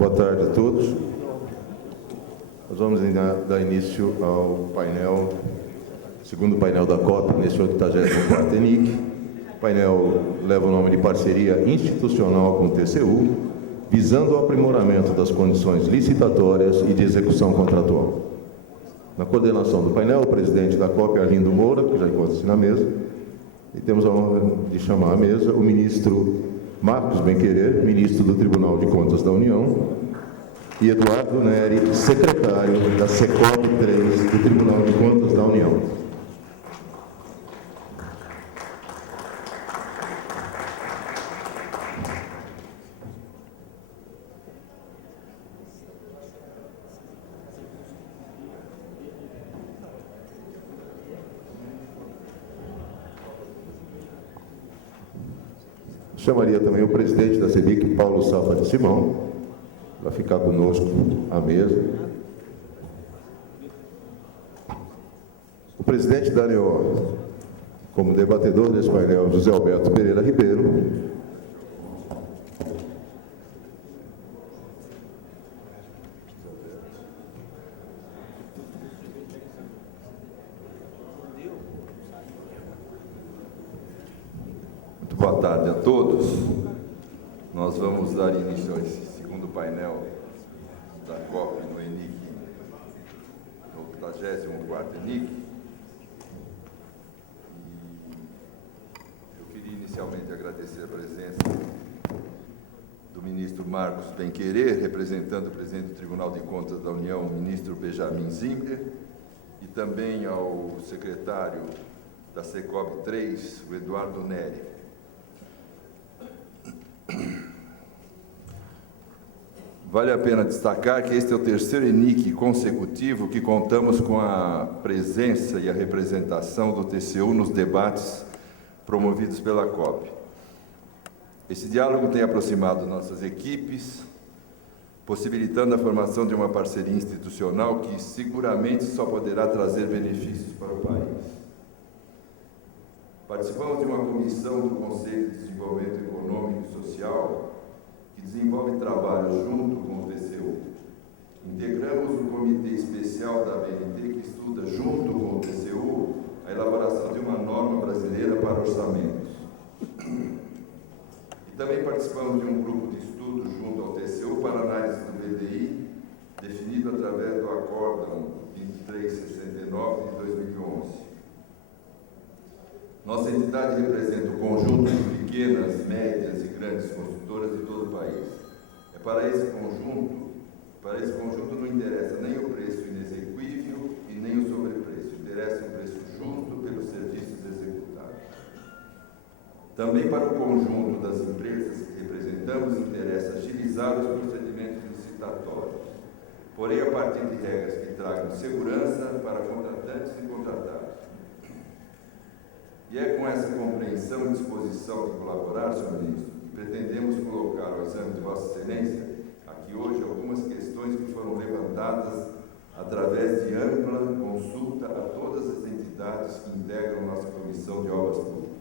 Boa tarde a todos. Nós vamos dar início ao painel, segundo painel da COP, neste 84º ENIC. O painel leva o nome de Parceria Institucional com o TCU, visando o aprimoramento das condições licitatórias e de execução contratual. Na coordenação do painel, o presidente da COP, Arlindo Moura, que já encontra-se na mesa, e temos a honra de chamar à mesa o ministro Marcos Benquerer, ministro do Tribunal de Contas da União, e Eduardo Neri, secretário da SECOP 3 do Tribunal de Contas da União. Chamaria também o presidente da CEBIC, Paulo Safa de Simão, para ficar conosco à mesa. O presidente da ANEOR, como debatedor desse painel, José Alberto Pereira Ribeiro. Boa tarde a todos. Nós vamos dar início a esse segundo painel da COP no ENIC, no 84º ENIC. Eu queria inicialmente agradecer a presença do ministro Marcos Benquerer, representando o presidente do Tribunal de Contas da União, o ministro Benjamin Zimmer, e também ao secretário da SECOP 3, o Eduardo Neri. Vale a pena destacar que este é o terceiro ENIC consecutivo que contamos com a presença e a representação do TCU nos debates promovidos pela COP. Esse diálogo tem aproximado nossas equipes, possibilitando a formação de uma parceria institucional que seguramente só poderá trazer benefícios para o país. Participamos de uma comissão do Conselho de Desenvolvimento Econômico e Social que desenvolve trabalho junto com o TCU. Integramos o Comitê Especial da ABNT que estuda junto com o TCU a elaboração de uma norma brasileira para orçamentos. E também participamos de um grupo de estudo junto ao TCU para análise do VDI, definido através do Acórdão 2369 de 2011. Nossa entidade representa o conjunto de pequenas, médias e grandes construtoras de todo o país. Para esse conjunto não interessa nem o preço inexequível e nem o sobrepreço, interessa o preço justo pelos serviços executados. Também para o conjunto das empresas que representamos, interessa agilizar os procedimentos licitatórios, porém a partir de regras que tragam segurança para contratantes e contratados. E é com essa compreensão e disposição de colaborar, senhor ministro, que pretendemos colocar ao exame de Vossa Excelência aqui hoje algumas questões que foram levantadas através de ampla consulta a todas as entidades que integram nossa Comissão de Obras Públicas,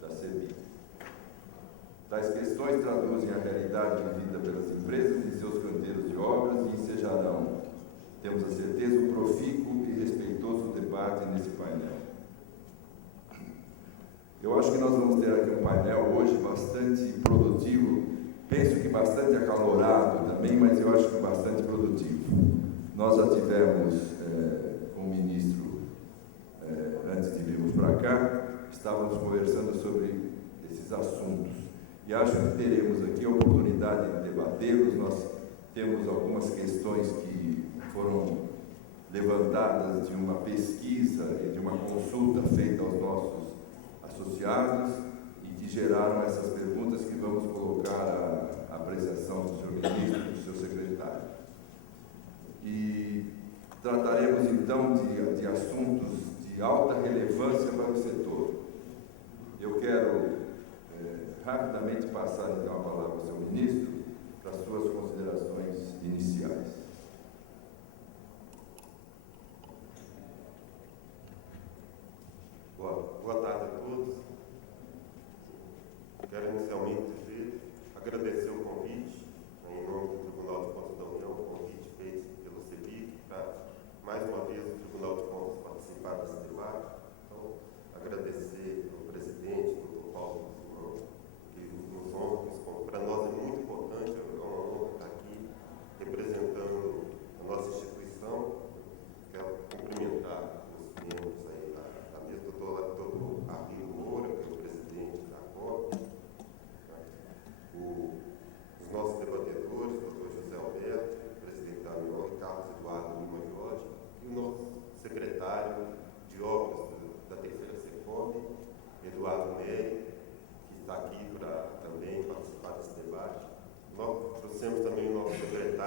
da CEBIC. Tais questões traduzem a realidade vivida pelas empresas em seus canteiros de obras e ensejarão, temos a certeza, um profícuo e respeitoso debate nesse painel. Eu acho que nós vamos ter aqui um painel hoje bastante produtivo, penso que bastante acalorado também, mas eu acho que bastante produtivo. Nós já tivemos com o ministro, antes de virmos para cá, estávamos conversando sobre esses assuntos. E acho que teremos aqui a oportunidade de debatê-los. Nós temos algumas questões que foram levantadas de uma pesquisa e de uma consulta feita aos nossos associados e que geraram essas perguntas que vamos colocar à apreciação do senhor ministro e do seu secretário. E trataremos então de assuntos de alta relevância para o setor. Eu quero rapidamente passar então a palavra ao senhor ministro para as suas considerações iniciais. Boa tarde a todos. Quero inicialmente agradecer o convite em nome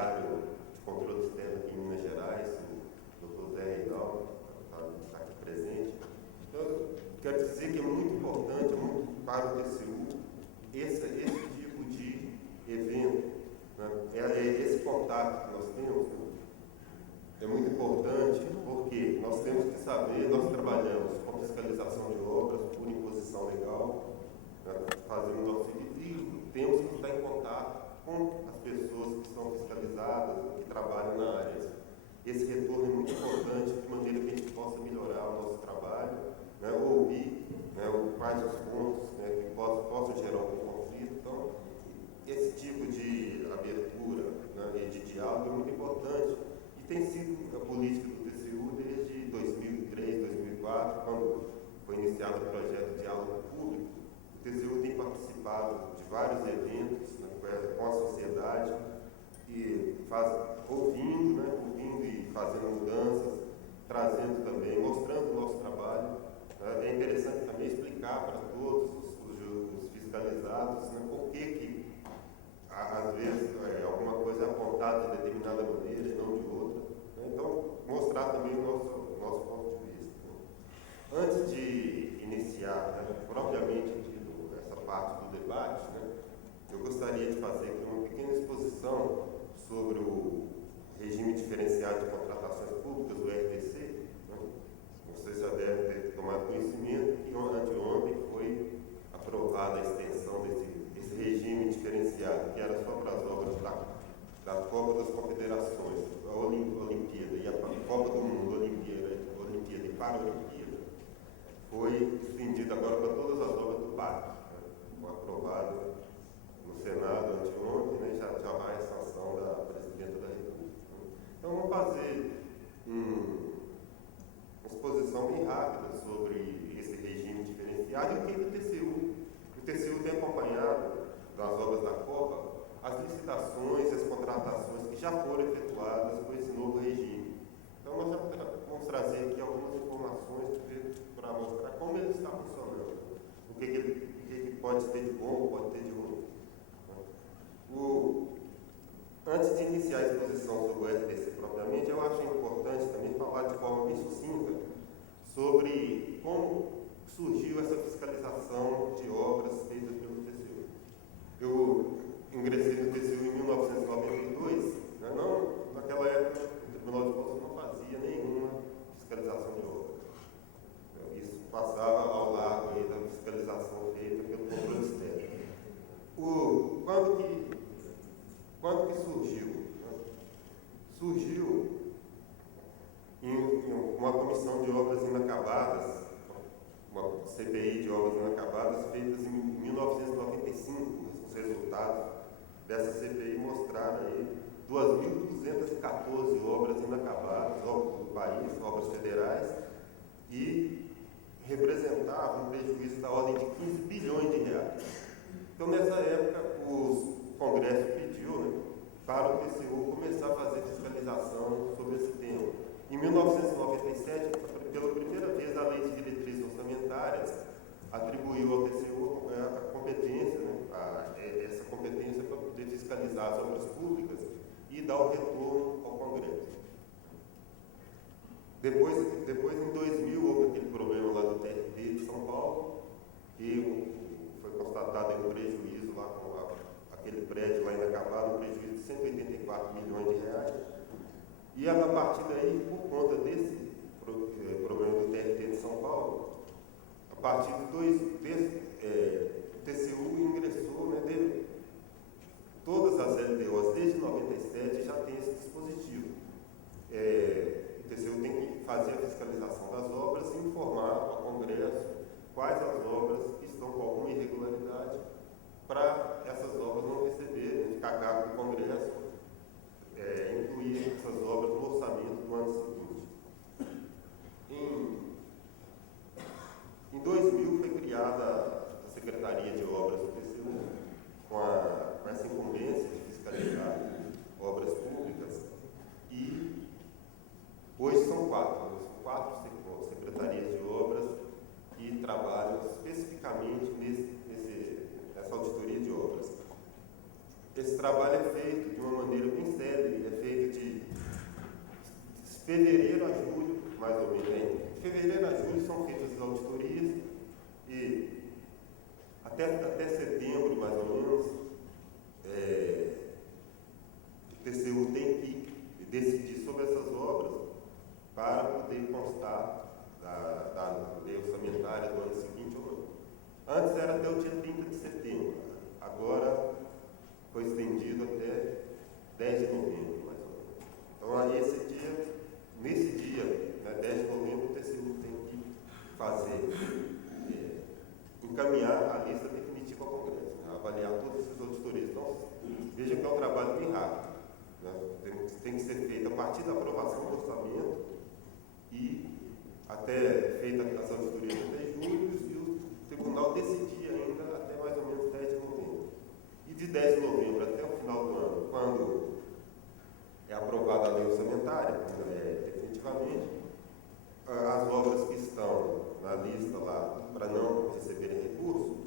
secretário de Controle Externo aqui em Minas Gerais, o Dr. Zé Reinaldo, está aqui presente. Então, eu quero dizer que é muito importante, muito para o TCU, esse tipo de evento, né? Esse contato que nós temos, né? É muito importante porque nós temos que saber, nós trabalhamos com fiscalização de obras por imposição legal, né? Fazendo nosso e temos que estar em contato com as pessoas que são fiscalizadas, que trabalham na área. Esse retorno é muito importante de maneira que a gente possa melhorar o nosso trabalho, né? Ouvir, né, quais os pontos, né, que possam gerar algum conflito. Então, esse tipo de abertura, né, e de diálogo é muito importante e tem sido a política do TCU desde 2003, 2004, quando foi iniciado o projeto de diálogo público. O TCU tem participado de vários eventos, né, com a sociedade e ouvindo e fazendo mudanças, trazendo também, mostrando o nosso trabalho. É interessante também explicar para todos os fiscalizados, né, por que às vezes alguma coisa é apontada de determinada maneira e não de outra. Né? Então, mostrar também o nosso ponto de vista. Né? Antes de iniciar, né, propriamente essa parte do debate, né, eu gostaria de fazer aqui uma pequena exposição sobre o regime diferenciado de contratações públicas, o RDC. Né? Vocês já devem ter tomado conhecimento que anteontem foi aprovada a extensão desse regime diferenciado, que era só para as obras da Copa das Confederações, a Olimpíada e a Copa do Mundo, Olimpíada e Paralimpíada. Foi estendido agora para todas as obras do PAC. Né? Foi aprovado no Senado anteontem, né? Já vai a sanção da Presidenta da República. Né? Então, vamos fazer uma exposição bem rápida sobre esse regime diferenciado e o que o TCU tem acompanhado das obras da Copa, as licitações e as contratações que já foram efetuadas com esse novo regime. Então, nós vamos trazer aqui algumas informações para mostrar como ele está funcionando, o que pode ter de bom ou pode ter de ruim. Antes de iniciar a exposição sobre o RDC propriamente, eu acho importante também falar de forma bem sucinta sobre como surgiu essa fiscalização de obras feitas pelo TCU. Eu ingressei no TCU em 1992, né? Naquela época o Tribunal de Contas não fazia nenhuma fiscalização de obras. Isso passava ao largo aí da fiscalização feita pelo controle externo. Quando que surgiu? Né? Surgiu em uma comissão de obras inacabadas, uma CPI de obras inacabadas feitas em 1995. Os resultados dessa CPI mostraram aí 2.214 obras inacabadas, obras do país, obras federais, e representavam um prejuízo da ordem de 15 bilhões de reais. Então, nessa época, o Congresso pediu, né, para o TCU começar a fazer fiscalização sobre esse tema. Em 1997, pela primeira vez, a Lei de Diretrizes Orçamentárias atribuiu ao TCU a competência, né, essa competência para poder fiscalizar as obras públicas e dar o retorno ao Congresso. Depois, em 2000, houve aquele problema lá do TRT de São Paulo, e foi constatado um prejuízo lá com aquele prédio lá inacabado, um prejuízo de 184 milhões de reais. E a partir daí, por conta desse problema do TRT de São Paulo, a partir o TCU ingressou, né, todas as LDOs desde 97 já tem esse dispositivo. O TCU tem que fazer a fiscalização das obras e informar ao Congresso quais as obras que estão com alguma irregularidade, para essas obras não receberem, ficar a cargo do Congresso, incluir essas obras no orçamento do ano seguinte. Em 2000 foi criada a Secretaria de Obras do TCU, com essa incumbência de fiscalizar obras públicas, e hoje são quatro secretarias de obras que trabalham especificamente esse trabalho é feito de uma maneira bem séria, é feito de fevereiro a julho, mais ou menos. De fevereiro a julho são feitas as auditorias e até setembro, mais ou menos, o TCU tem que decidir sobre essas obras para poder constar da lei orçamentária do ano seguinte ou não. Antes era até o dia 30 de setembro, agora foi estendido até 10 de novembro, mais ou menos. Então, aí nesse dia, né, 10 de novembro, o TCU tem que encaminhar a lista definitiva ao Congresso, né, avaliar todas essas auditorias. Então, veja que é um trabalho bem rápido. Né, tem que ser feito a partir da aprovação do orçamento e até feita as auditorias até julho, e o tribunal decidir ainda até mais ou menos 10 de novembro. E de 10 de novembro até o final do ano, quando é aprovada a lei orçamentária, definitivamente, as obras que estão na lista lá para não receberem recurso,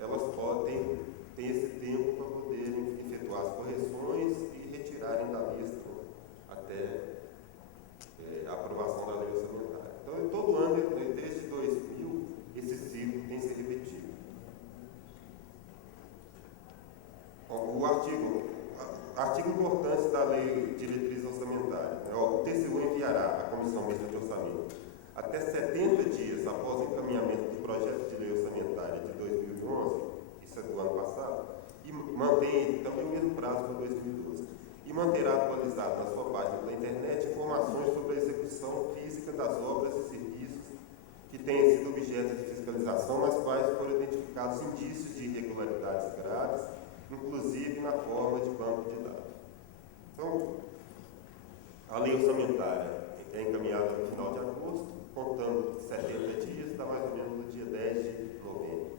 elas podem ter esse tempo para poderem efetuar as correções e retirarem da lista, né, até a aprovação da lei orçamentária. Então, todo ano, desde 2000, esse ciclo tem se repetido. O artigo importante da Lei de Diretriz Orçamentária. O TCU enviará à Comissão Mista de Orçamento, até 70 dias após o encaminhamento do projeto de lei orçamentária de 2011, isso é do ano passado, e mantém também o mesmo prazo para 2012, e manterá atualizado na sua página da internet informações sobre a execução física das obras e serviços que tenham sido objeto de fiscalização, nas quais foram identificados indícios de irregularidades graves, inclusive na forma de banco de dados. Então, a lei orçamentária é encaminhada no final de agosto, contando 70 dias, está mais ou menos no dia 10 de novembro.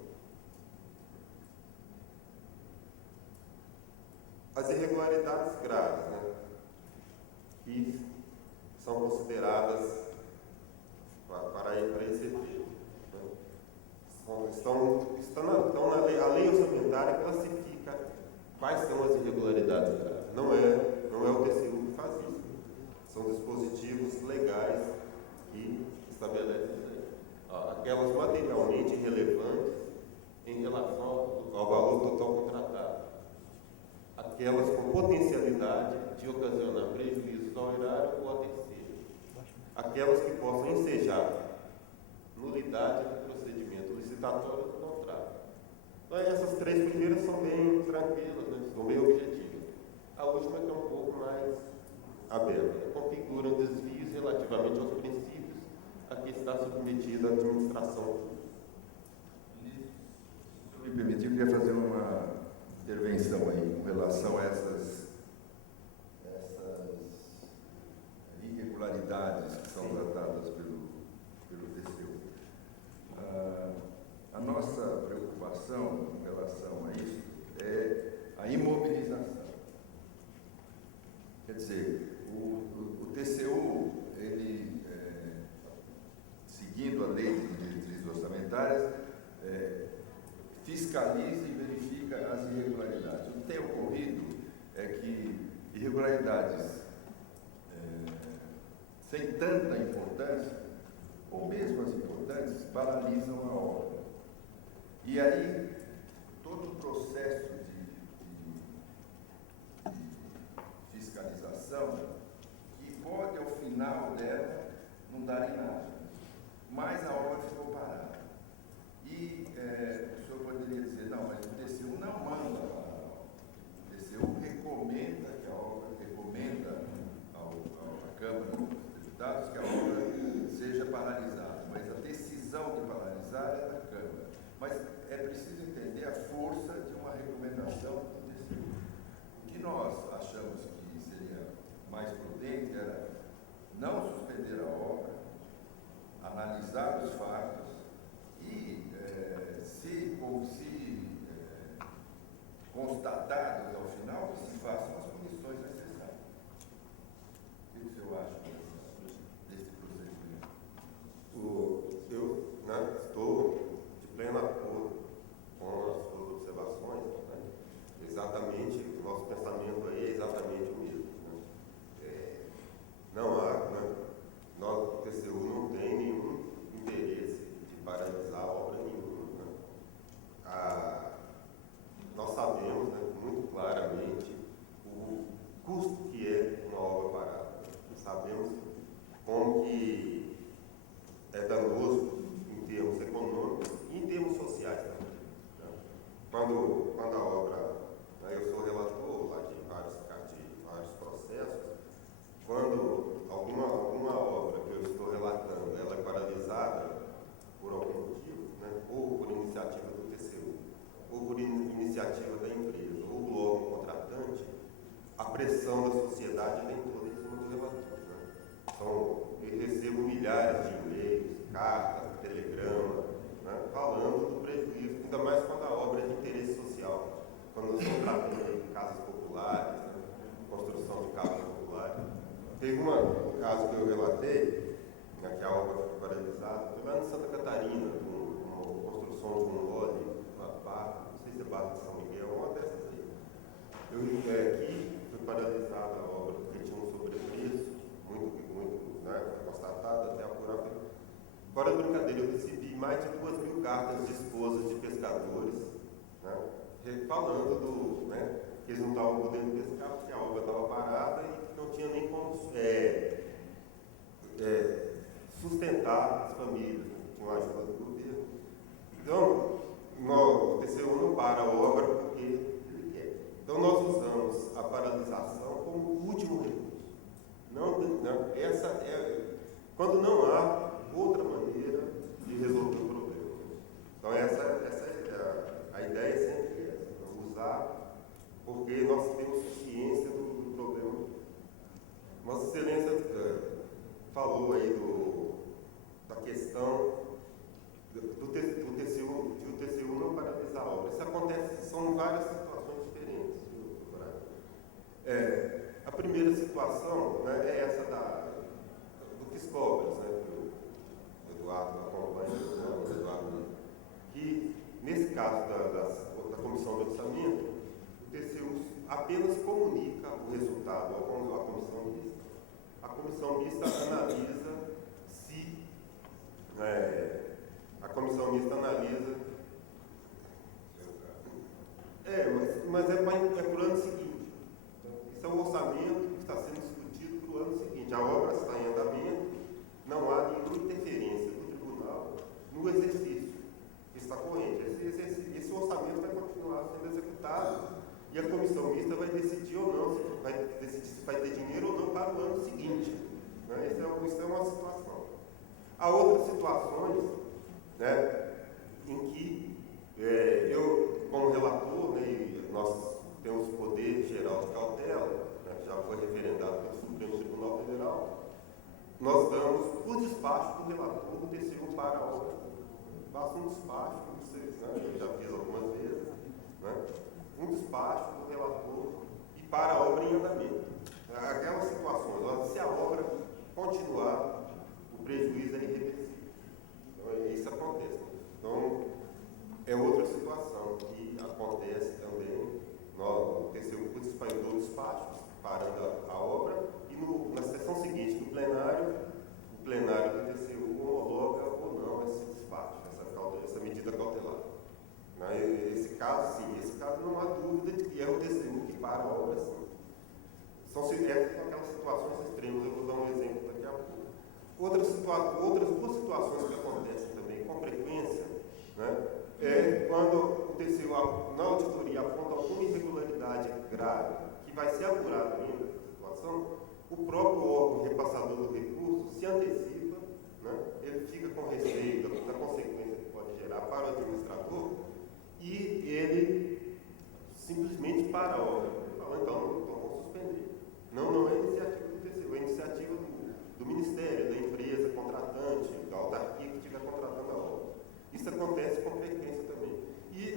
As irregularidades graves, né, que são consideradas para esse efeito, né, estão na lei. A lei orçamentária classifica quais são as irregularidades graves. Não é o TCU que faz isso. São dispositivos legais que estabelecem isso aí. Aquelas materialmente relevantes em relação ao valor total contratado. Aquelas com potencialidade de ocasionar prejuízos ao erário ou a terceiro. Aquelas que possam ensejar nulidade do procedimento licitatório do contrato. Então, essas três primeiras são bem tranquilas, né? São bem objetivas. A última que é um pouco mais aberta, né? Configura desvios relativamente aos princípios a que está submetida a administração pública. Se me permitir, eu queria fazer uma intervenção aí com relação a essas irregularidades que são tratadas pelo TCU. A nossa preocupação em relação a isso é a imobilização. Quer dizer, o TCU, ele, seguindo a lei de diretrizes orçamentárias, fiscaliza e verifica as irregularidades. O que tem ocorrido é que irregularidades sem tanta importância, ou mesmo as importantes, paralisam a obra. E aí, todo o processo de fiscalização, que pode, ao final dela, não dar em nada, mas a obra ficou parada. E o senhor poderia dizer, não, mas o TCU não manda parar a obra. O TCU recomenda que a obra, à Câmara dos Deputados que a obra seja paralisada, mas a decisão de paralisar é da Câmara. Mas é preciso entender a força de uma recomendação do TCU. O que nós achamos que seria mais prudente era não suspender a obra, analisar os fatos e, se constatados ao final, que se façam as punições necessárias. O que o senhor acha desse procedimento? Eu estou de pleno acordo com as suas observações, né? Exatamente, nós pressão da sociedade vem toda em cima do relator. Né? Então, eu recebo milhares de e-mails, cartas, telegramas, né, falando do prejuízo, ainda mais quando a obra é de interesse social, quando nós estamos tratando de casas populares, né, construção de casas populares. Teve um caso que eu relatei, né, que a obra foi paralisada, foi lá em Santa Catarina, com a construção de um lode, uma barra, não sei se é barra de São Miguel, uma dessas aí. Aqui foi paralisada a obra porque tinha um sobrepreço, muito, né, foi constatado até apurar. Fora de brincadeira, eu recebi mais de 2.000 cartas de esposas de pescadores, né, falando né, que eles não estavam podendo pescar porque a obra estava parada e que não tinha nem como sustentar as famílias, tinha uma ajuda do governo. Então, o TCU não para a obra porque ele quer. Então, nós usamos a paralisação como último recurso. Essa quando não há outra maneira de resolver o problema. Então, essa é a ideia é sempre essa, usar, porque nós temos ciência do problema. Vossa Excelência falou aí da questão do TCU não paralisar a obra. Isso acontece, são várias situações diferentes. A primeira situação, né, é essa do Fiscobras, né, que o Eduardo acompanha, o Eduardo, que nesse caso da Comissão de Orçamento, o TCU apenas comunica o resultado à Comissão Mista. A Comissão Mista analisa se... a Comissão Mista analisa... mas é para o ano seguinte. Isso é um orçamento que está sendo discutido para o ano seguinte. A obra está em andamento, não há nenhuma interferência do tribunal no exercício que está corrente. Esse orçamento vai continuar sendo executado e a Comissão Mista vai decidir ou não, se vai ter dinheiro ou não para o ano seguinte. Né? Isso é uma situação. Há outras situações, né, em que eu, como relator, né, e nós temos poder geral de cautela, né, que já foi referendado pelo Supremo Tribunal Federal, nós damos por despacho do relator do TCU para a obra. Basta um despacho, eu já fiz algumas vezes, né, um despacho do relator e para a obra em andamento. Aquelas situações, se a obra continuar, o prejuízo é irreversível. Então, isso acontece. Então, é outra situação que acontece também. O TCU despachou o despacho, parando a obra, e na sessão seguinte do plenário, o plenário do TCU homologa ou não esse despacho, essa medida cautelar. Esse caso, sim, esse caso não há dúvida de que é o TCU que para a obra, sim. São aquelas situações extremas, eu vou dar um exemplo daqui a pouco. Outras duas situações que acontecem também com frequência, né, é quando o TCU, na auditoria, aponta alguma irregularidade grave que vai ser apurada ainda nessa situação, o próprio órgão repassador do recurso se antecipa, né, ele fica com receio da consequência que pode gerar para o administrador e ele simplesmente para a obra. Ele fala, então vamos suspender. Não é iniciativa do TCU, é iniciativa do Ministério, da empresa contratante, da autarquia que estiver contratando a obra. Isso acontece com frequência também. E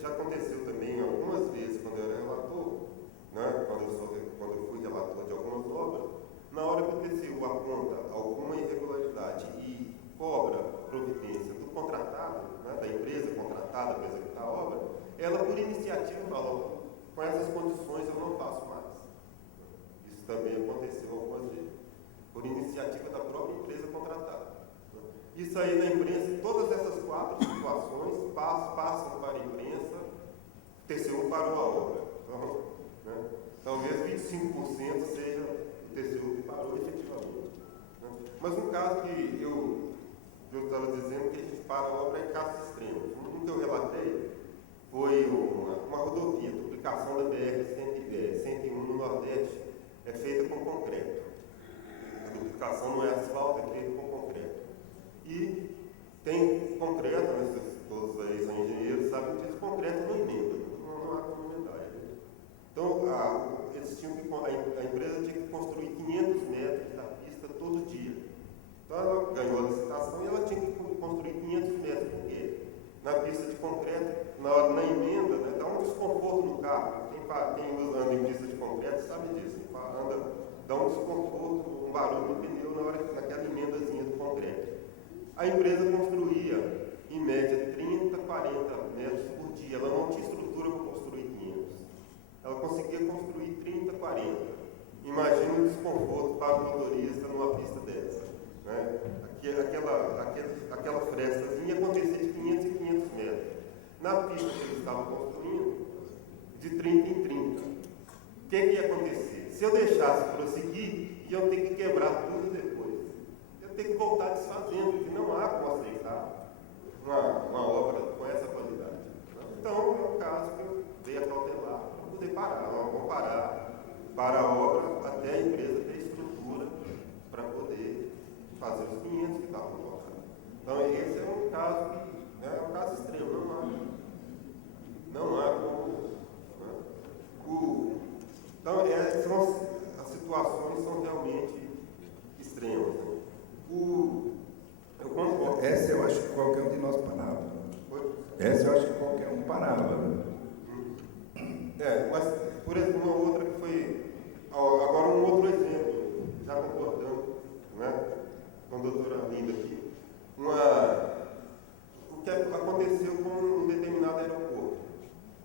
já aconteceu também algumas vezes quando eu era relator, né, quando eu fui relator de algumas obras, na hora que o TCU aponta alguma irregularidade e cobra providência do contratado, né, da empresa contratada para executar a obra, ela por iniciativa fala, com essas condições eu não faço mais. Isso também aconteceu algumas vezes, por iniciativa da própria empresa contratada. Isso aí na imprensa, todas essas 4 situações passam para a imprensa, o TCU parou a obra. Então, né, talvez 25% seja o TCU que parou efetivamente. Né? Mas um caso que eu estava dizendo que a gente para a obra em casos extremos. Um que eu relatei foi uma rodovia, duplicação da BR-101 no Nordeste, é feita com concreto. A duplicação não é asfalto, é feita com concreto. E tem concreto, né, todos aí são engenheiros, sabem que esse concreto não emenda, não há como emendar. Então, eles carro, quem anda em pista de concreto sabe disso, dá um desconforto, um barulho no pneu naquela emendazinha do concreto. A empresa construía, em média, 30, 40 metros por dia. Ela não tinha estrutura para construir 500. Ela conseguia construir 30, 40. Imagina o desconforto para o motorista numa pista dessa. Né? Aquela frestazinha acontecia de 500 em 500 metros. Na pista que eles estavam construindo, de 30 em 30. O que ia acontecer? Se eu deixasse prosseguir, iam ter que quebrar tudo depois. Eu tenho que voltar desfazendo, porque não há como aceitar uma obra com essa qualidade. Então, é um caso que eu dei a cautelar para poder parar. Nós vamos para a obra até a empresa ter estrutura para poder fazer os 500 que estavam colocados. Então, esse é um caso que é um caso extremo, não há como. Né? Então, as situações são realmente extremas. Né? Eu concordo. Essa eu acho que qualquer um de nós parava. Essa eu acho que qualquer um parava. Mas, por exemplo, uma outra que foi. Agora, um outro exemplo, já concordando, né, com a doutora Linda aqui. O que aconteceu com um determinado aeroporto.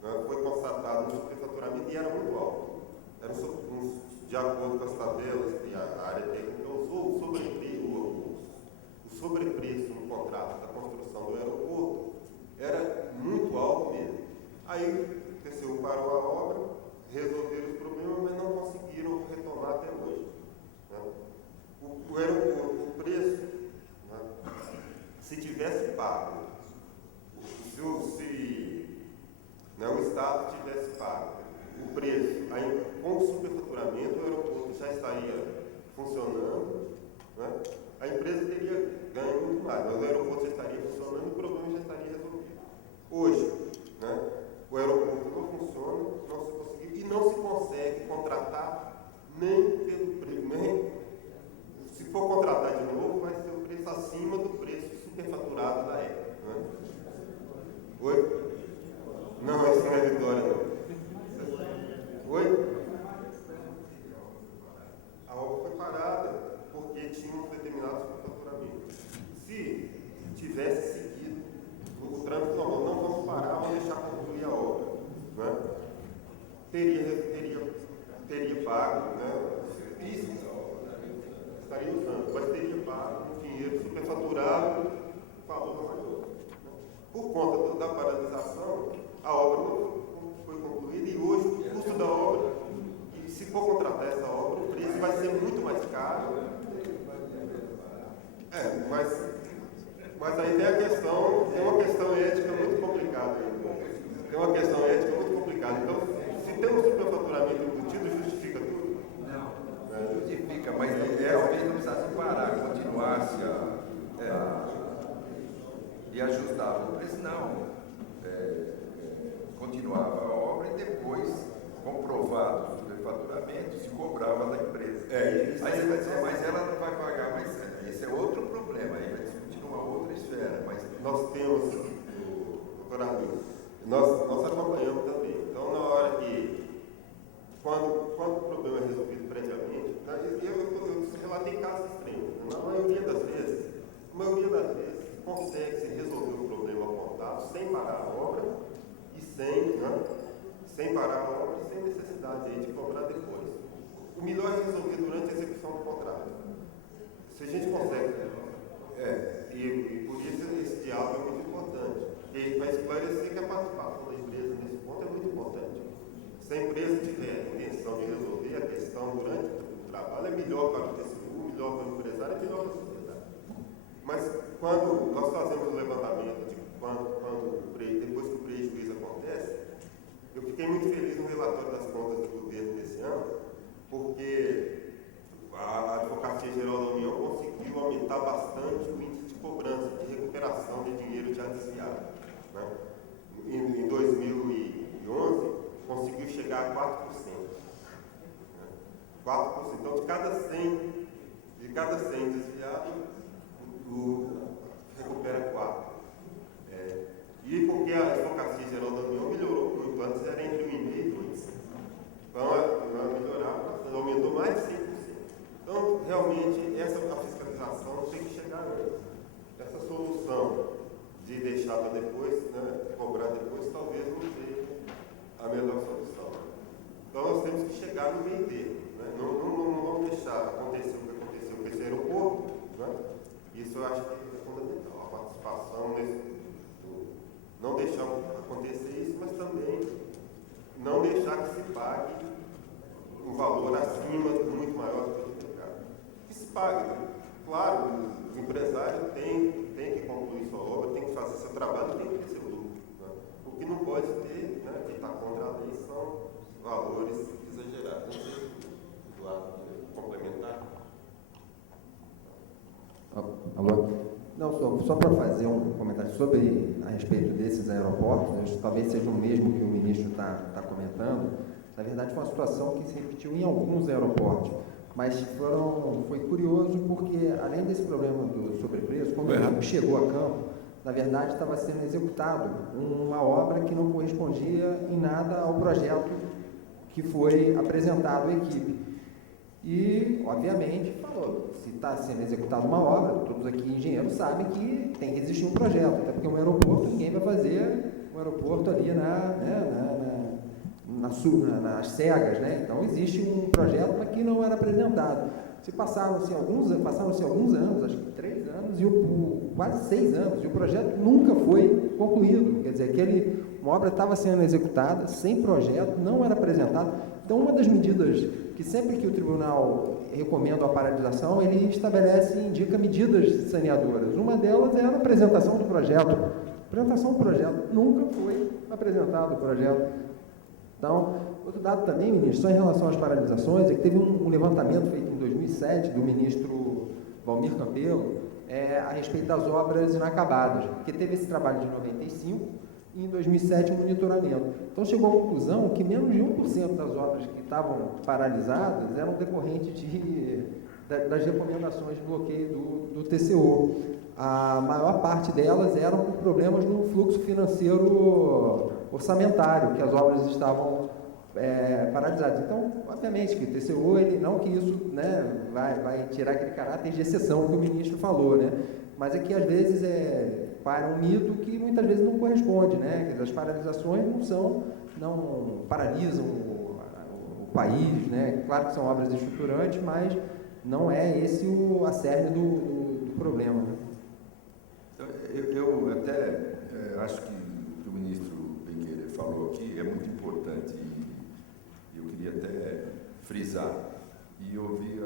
Né, foi constatado um superfaturamento e era muito alto. Era de acordo com as tabelas que a área técnica usou, o sobrepreço no contrato da construção do aeroporto era muito alto mesmo. Aí, o TCU parou a obra, resolveram os problemas, mas não conseguiram retomar até hoje. Né? O aeroporto, o preço, né? Se tivesse pago, né, o Estado tivesse pago o preço, aí, com o superfaturamento, o aeroporto já estaria funcionando, né? A empresa teria ganho muito mais, mas o aeroporto já estaria funcionando e o problema já estaria resolvido. Hoje, né, o aeroporto não funciona, não se conseguiu, e não se consegue contratar nem pelo preço, se for contratar de novo, vai ser o preço acima do preço superfaturado da época. Né? Oi? Não, isso não é Vitória, não. Oi? A obra foi parada porque tinha um determinado superfaturamento. Se tivesse seguido o trâmite normal, não vamos parar, vamos deixar concluir a obra. Né? Teria pago, né? Isso estaria usando, mas teria pago um dinheiro superfaturado, valor maior. Por conta da paralisação, a obra não foi concluída e hoje o custo da obra, e se for contratar essa obra, o preço vai ser muito mais caro. Mas aí tem uma questão ética muito complicada. Tem uma questão ética muito complicada. Então, se tem um superfaturamento embutido, justifica tudo? Não, justifica, mas talvez não precisasse parar, continuasse e ajustava o preço, não. Continuava a obra e depois, comprovado o superfaturamento, se cobrava da empresa. Aí você vai dizer, mas ela não vai pagar, mas esse é outro problema, aí vai discutir numa outra esfera. Mas nós temos, doutora Arlindo, nós acompanhamos também. Então, na hora que, quando o problema é resolvido previamente, eu relatei casos extremos. Na maioria das vezes, consegue-se resolver o problema apontado sem parar a obra e sem parar a obra e sem necessidade aí de cobrar depois. O melhor é resolver durante a execução do contrato. Se a gente consegue, e por isso esse diálogo é muito importante. E para esclarecer que a participação da empresa nesse ponto é muito importante. Se a empresa tiver a intenção de resolver a questão durante o trabalho, é melhor para o TCU, melhor para o empresário, é melhor para a sociedade. Mas quando nós fazemos o levantamento de depois que o prejuízo acontece, eu fiquei muito feliz no relatório das contas do governo desse ano, porque a Advocacia Geral da União conseguiu aumentar bastante o índice de cobrança, de recuperação de dinheiro já desviado. Né? Em 2011, conseguiu chegar a 4%. Né? 4%. Então, de cada 100 desviados, recupera 4. E porque a Advocacia Geral da União melhorou muito. Antes era entre 1,5% e temos que chegar no meio termo, né? Não vamos deixar acontecer o que aconteceu com esse aeroporto, né? Isso eu acho que é fundamental, a participação não deixar acontecer isso, mas também não deixar que se pague um valor acima, muito maior do que o mercado. Que se pague, né? Claro, o empresário tem que concluir sua obra, tem que fazer seu trabalho, tem que ter seu lucro, né? O que não pode ter, né, que está contra a lei, são valores exagerados. Não sei, Eduardo, complementar? Alô? Não, só para fazer um comentário a respeito desses aeroportos, talvez seja o mesmo que o ministro está comentando. Na verdade, foi uma situação que se repetiu em alguns aeroportos, mas foi curioso porque, além desse problema do sobrepreço, quando o equipe chegou a campo, na verdade, estava sendo executado uma obra que não correspondia em nada ao projeto que foi apresentado à equipe. E, obviamente, falou, se está sendo executada uma obra, todos aqui engenheiros sabem que tem que existir um projeto, até porque um aeroporto, ninguém vai fazer um aeroporto ali nas cegas, né? Então, existe um projeto, mas que não era apresentado. Passaram-se alguns anos, acho que 3 anos, quase 6 anos, e o projeto nunca foi concluído. Quer dizer, uma obra estava sendo executada, sem projeto, não era apresentada. Então, uma das medidas que sempre que o tribunal recomenda a paralisação, ele indica medidas saneadoras. Uma delas é a apresentação do projeto. A apresentação do projeto, nunca foi apresentado o projeto. Então, outro dado também, ministro, só em relação às paralisações, é que teve um levantamento feito em 2007 do ministro Valmir Campelo a respeito das obras inacabadas, porque teve esse trabalho de 95 e em 2007 um monitoramento. Então, chegou à conclusão que menos de 1% das obras que estavam paralisadas eram decorrentes das recomendações de bloqueio do TCU. A maior parte delas eram por problemas no fluxo financeiro orçamentário, que as obras estavam paralisadas. Então, obviamente que o TCU, não que isso, né, vai tirar aquele caráter de exceção que o ministro falou, né? Mas é que às vezes para um mito que muitas vezes não corresponde, né? Quer dizer, as paralisações não paralisam o país, né? Claro que são obras estruturantes, mas não é esse a cerne do problema, né? Eu até acho que o que o ministro Benqueira falou aqui é muito importante e eu queria até frisar e ouvir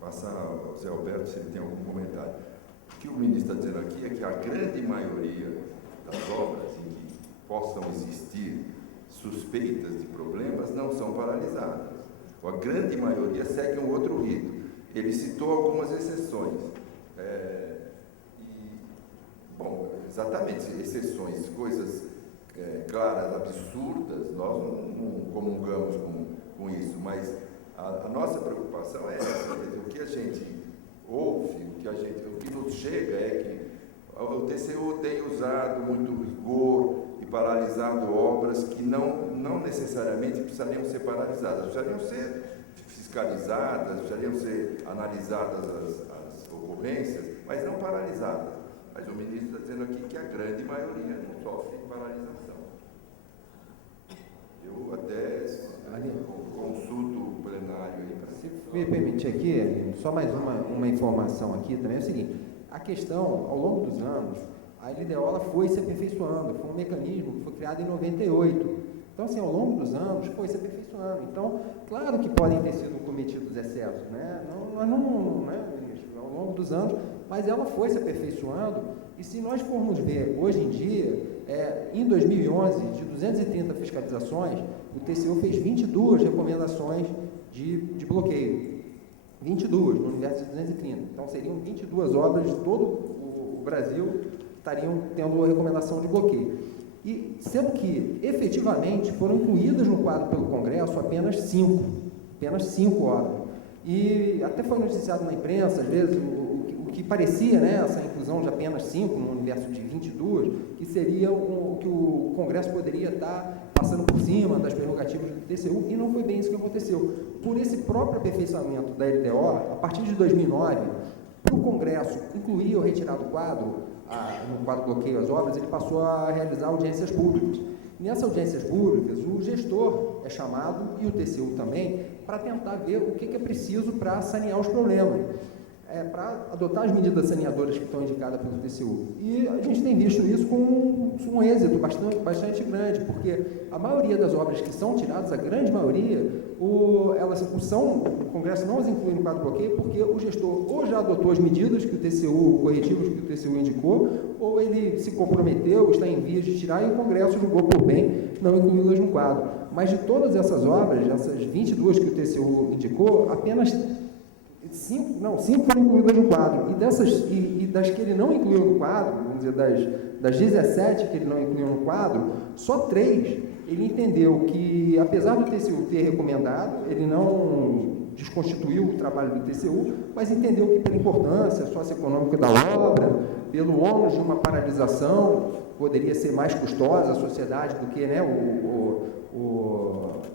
passar ao Zé Alberto se ele tem algum comentário. O que o ministro está dizendo aqui é que a grande maioria das obras em que possam existir suspeitas de problemas não são paralisadas. A grande maioria segue um outro rito. Ele citou algumas exceções. Bom, exatamente, exceções, coisas claras, absurdas, nós não comungamos com isso, mas a nossa preocupação é essa, o que a gente ouve, o que nos chega é que o TCU tem usado muito rigor e paralisado obras que não necessariamente precisariam ser paralisadas, precisariam ser fiscalizadas, precisariam ser analisadas as ocorrências, mas não paralisadas. Mas o ministro está dizendo aqui que a grande maioria não sofre paralisação. Eu até consulto o plenário aí para... Se me permitir aqui, só mais uma informação aqui também, é o seguinte, a questão, ao longo dos anos, a LDO ela foi se aperfeiçoando, foi um mecanismo que foi criado em 98. Então, assim, ao longo dos anos, foi se aperfeiçoando. Então, claro que podem ter sido cometidos excessos, né? Ministro, ao longo dos anos, mas ela foi se aperfeiçoando, e se nós formos ver, hoje em dia, em 2011, de 230 fiscalizações, o TCU fez 22 recomendações de bloqueio. 22, no universo de 230. Então, seriam 22 obras de todo o Brasil estariam tendo a recomendação de bloqueio. E sendo que, efetivamente, foram incluídas no quadro pelo Congresso apenas 5 obras. E até foi noticiado na imprensa, às vezes, o que parecia, né, essa inclusão de apenas 5 no universo de 22, que seria o que o Congresso poderia estar passando por cima das prerrogativas do TCU, e não foi bem isso que aconteceu. Por esse próprio aperfeiçoamento da LDO, a partir de 2009, para o Congresso incluir ou retirar do quadro, no quadro bloqueio as obras, ele passou a realizar audiências públicas. Nessas audiências públicas, o gestor é chamado, e o TCU também, para tentar ver o que é preciso para sanear os problemas, para adotar as medidas saneadoras que estão indicadas pelo TCU. E a gente tem visto isso com um êxito bastante grande, porque a maioria das obras que são tiradas, a grande maioria, o Congresso não as inclui no quadro de bloqueio, porque o gestor ou já adotou as medidas que o TCU, corretivos que o TCU indicou, ou ele se comprometeu, está em vias de tirar, e o Congresso julgou por bem não incluí-las no quadro. Mas de todas essas obras, essas 22 que o TCU indicou, apenas 5 foram incluídas no quadro, e das que ele não incluiu no quadro, vamos dizer, das 17 que ele não incluiu no quadro, só 3 ele entendeu que, apesar do TCU ter recomendado, ele não desconstituiu o trabalho do TCU, mas entendeu que pela importância socioeconômica da obra, pelo ônus de uma paralisação, poderia ser mais custosa à sociedade do que,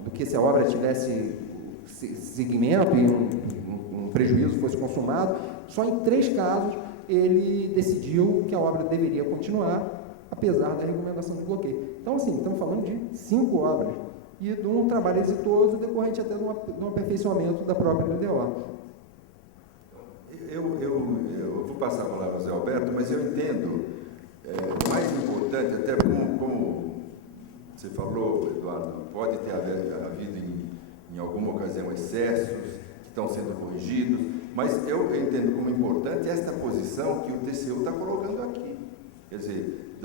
do que se a obra tivesse segmento e um prejuízo fosse consumado. Só em 3 casos ele decidiu que a obra deveria continuar, apesar da recomendação de bloqueio. Então, assim, estamos falando de 5 obras e de um trabalho exitoso decorrente até de um aperfeiçoamento da própria LDO. Eu vou passar a palavra ao Zé Alberto, mas eu entendo, o mais importante, até como você falou, Eduardo, pode ter havido em alguma ocasião excessos que estão sendo corrigidos, mas eu entendo como importante esta posição que o TCU está colocando aqui. Quer dizer,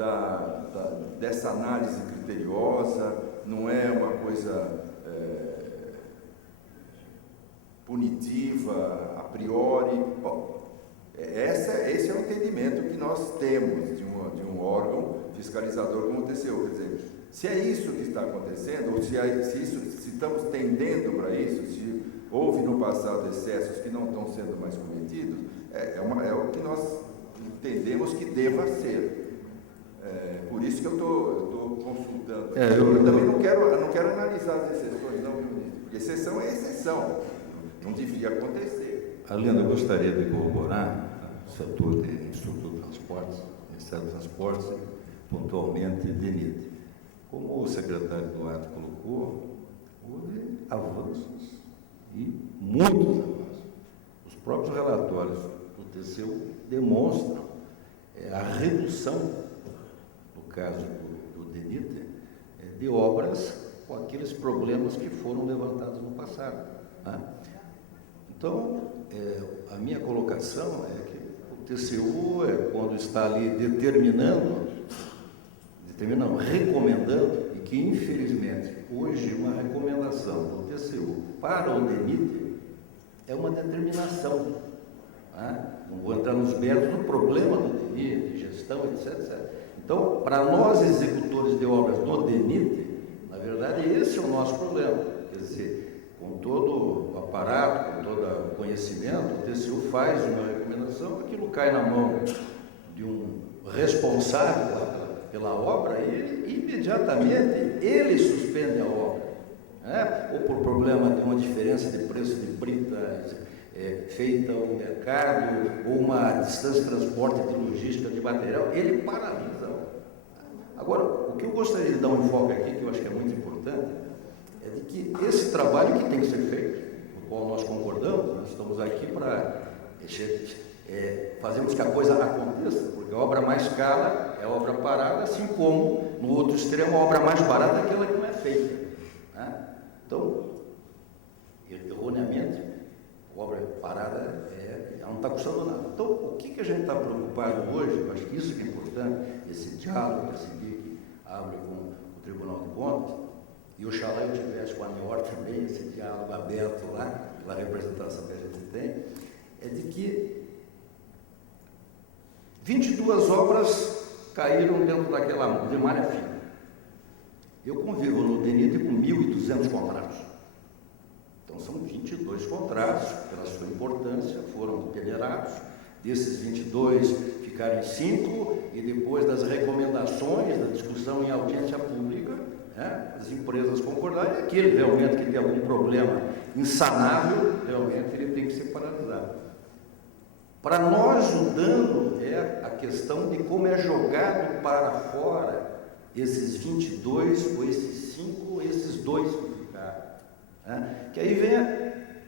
dessa análise criteriosa, não é uma coisa punitiva, a priori. Bom, esse é o entendimento que nós temos de um órgão fiscalizador como o TCU. Quer dizer, se é isso que está acontecendo, ou se estamos tendendo para isso, se houve no passado excessos que não estão sendo mais cometidos, é o que nós entendemos que deva ser. Por isso que eu estou consultando. Eu também não quero analisar as exceções, não, porque exceção é exceção. Não devia acontecer. Além, eu gostaria de corroborar o setor de infraestrutura de transportes, Ministério do Transportes, pontualmente DENIT. Como o secretário Eduardo colocou, houve avanços e muitos avanços. Os próprios relatórios do TCU demonstram a redução, no caso do DENIT, de obras com aqueles problemas que foram levantados no passado. Né? Então, a minha colocação é que o TCU, quando está ali recomendando, e que infelizmente hoje uma recomendação do TCU para o DENIT é uma determinação. Né? Não vou entrar nos méritos do problema do DENIT, de gestão, etc. Então, para nós executores de obras do DENIT, na verdade esse é o nosso problema. Quer dizer, com todo o aparato, com todo o conhecimento, o TCU faz uma recomendação, aquilo cai na mão de um responsável pela obra e ele, imediatamente, ele suspende a obra. Né? Ou por problema de uma diferença de preço de brita feita no mercado, ou uma distância de transporte de logística de material, ele paralisa a obra. Agora, o que eu gostaria de dar um enfoque aqui, que eu acho que é muito importante, é de que esse trabalho que tem que ser feito, no qual nós concordamos, nós estamos aqui para fazermos que a coisa aconteça, porque a obra mais cara é a obra parada, assim como, no outro extremo, a obra mais barata é aquela que não é feita. Né? Então, erroneamente, a obra parada ela não está custando nada. Então, o que a gente está preocupado hoje, eu acho que isso que é importante, esse diálogo que a SINDIC abre com o Tribunal de Contas, e oxalá eu tivesse com a ANIOR também esse diálogo aberto lá, pela representação que a gente tem, é de que 22 obras caíram dentro daquela de malha fina. Eu convivo no DENIT com 1.200 contratos. Então, são 22 contratos, pela sua importância, foram peneirados. Desses 22, ficaram em 5, e depois das recomendações, da discussão em audiência pública, né, as empresas concordaram, e aquele realmente que tem algum problema insanável, realmente ele tem que ser paralisado. Para nós, o dano é a questão de como é jogado para fora esses 22, ou esses 5, ou esses 2 que ficaram. Né? Que aí vem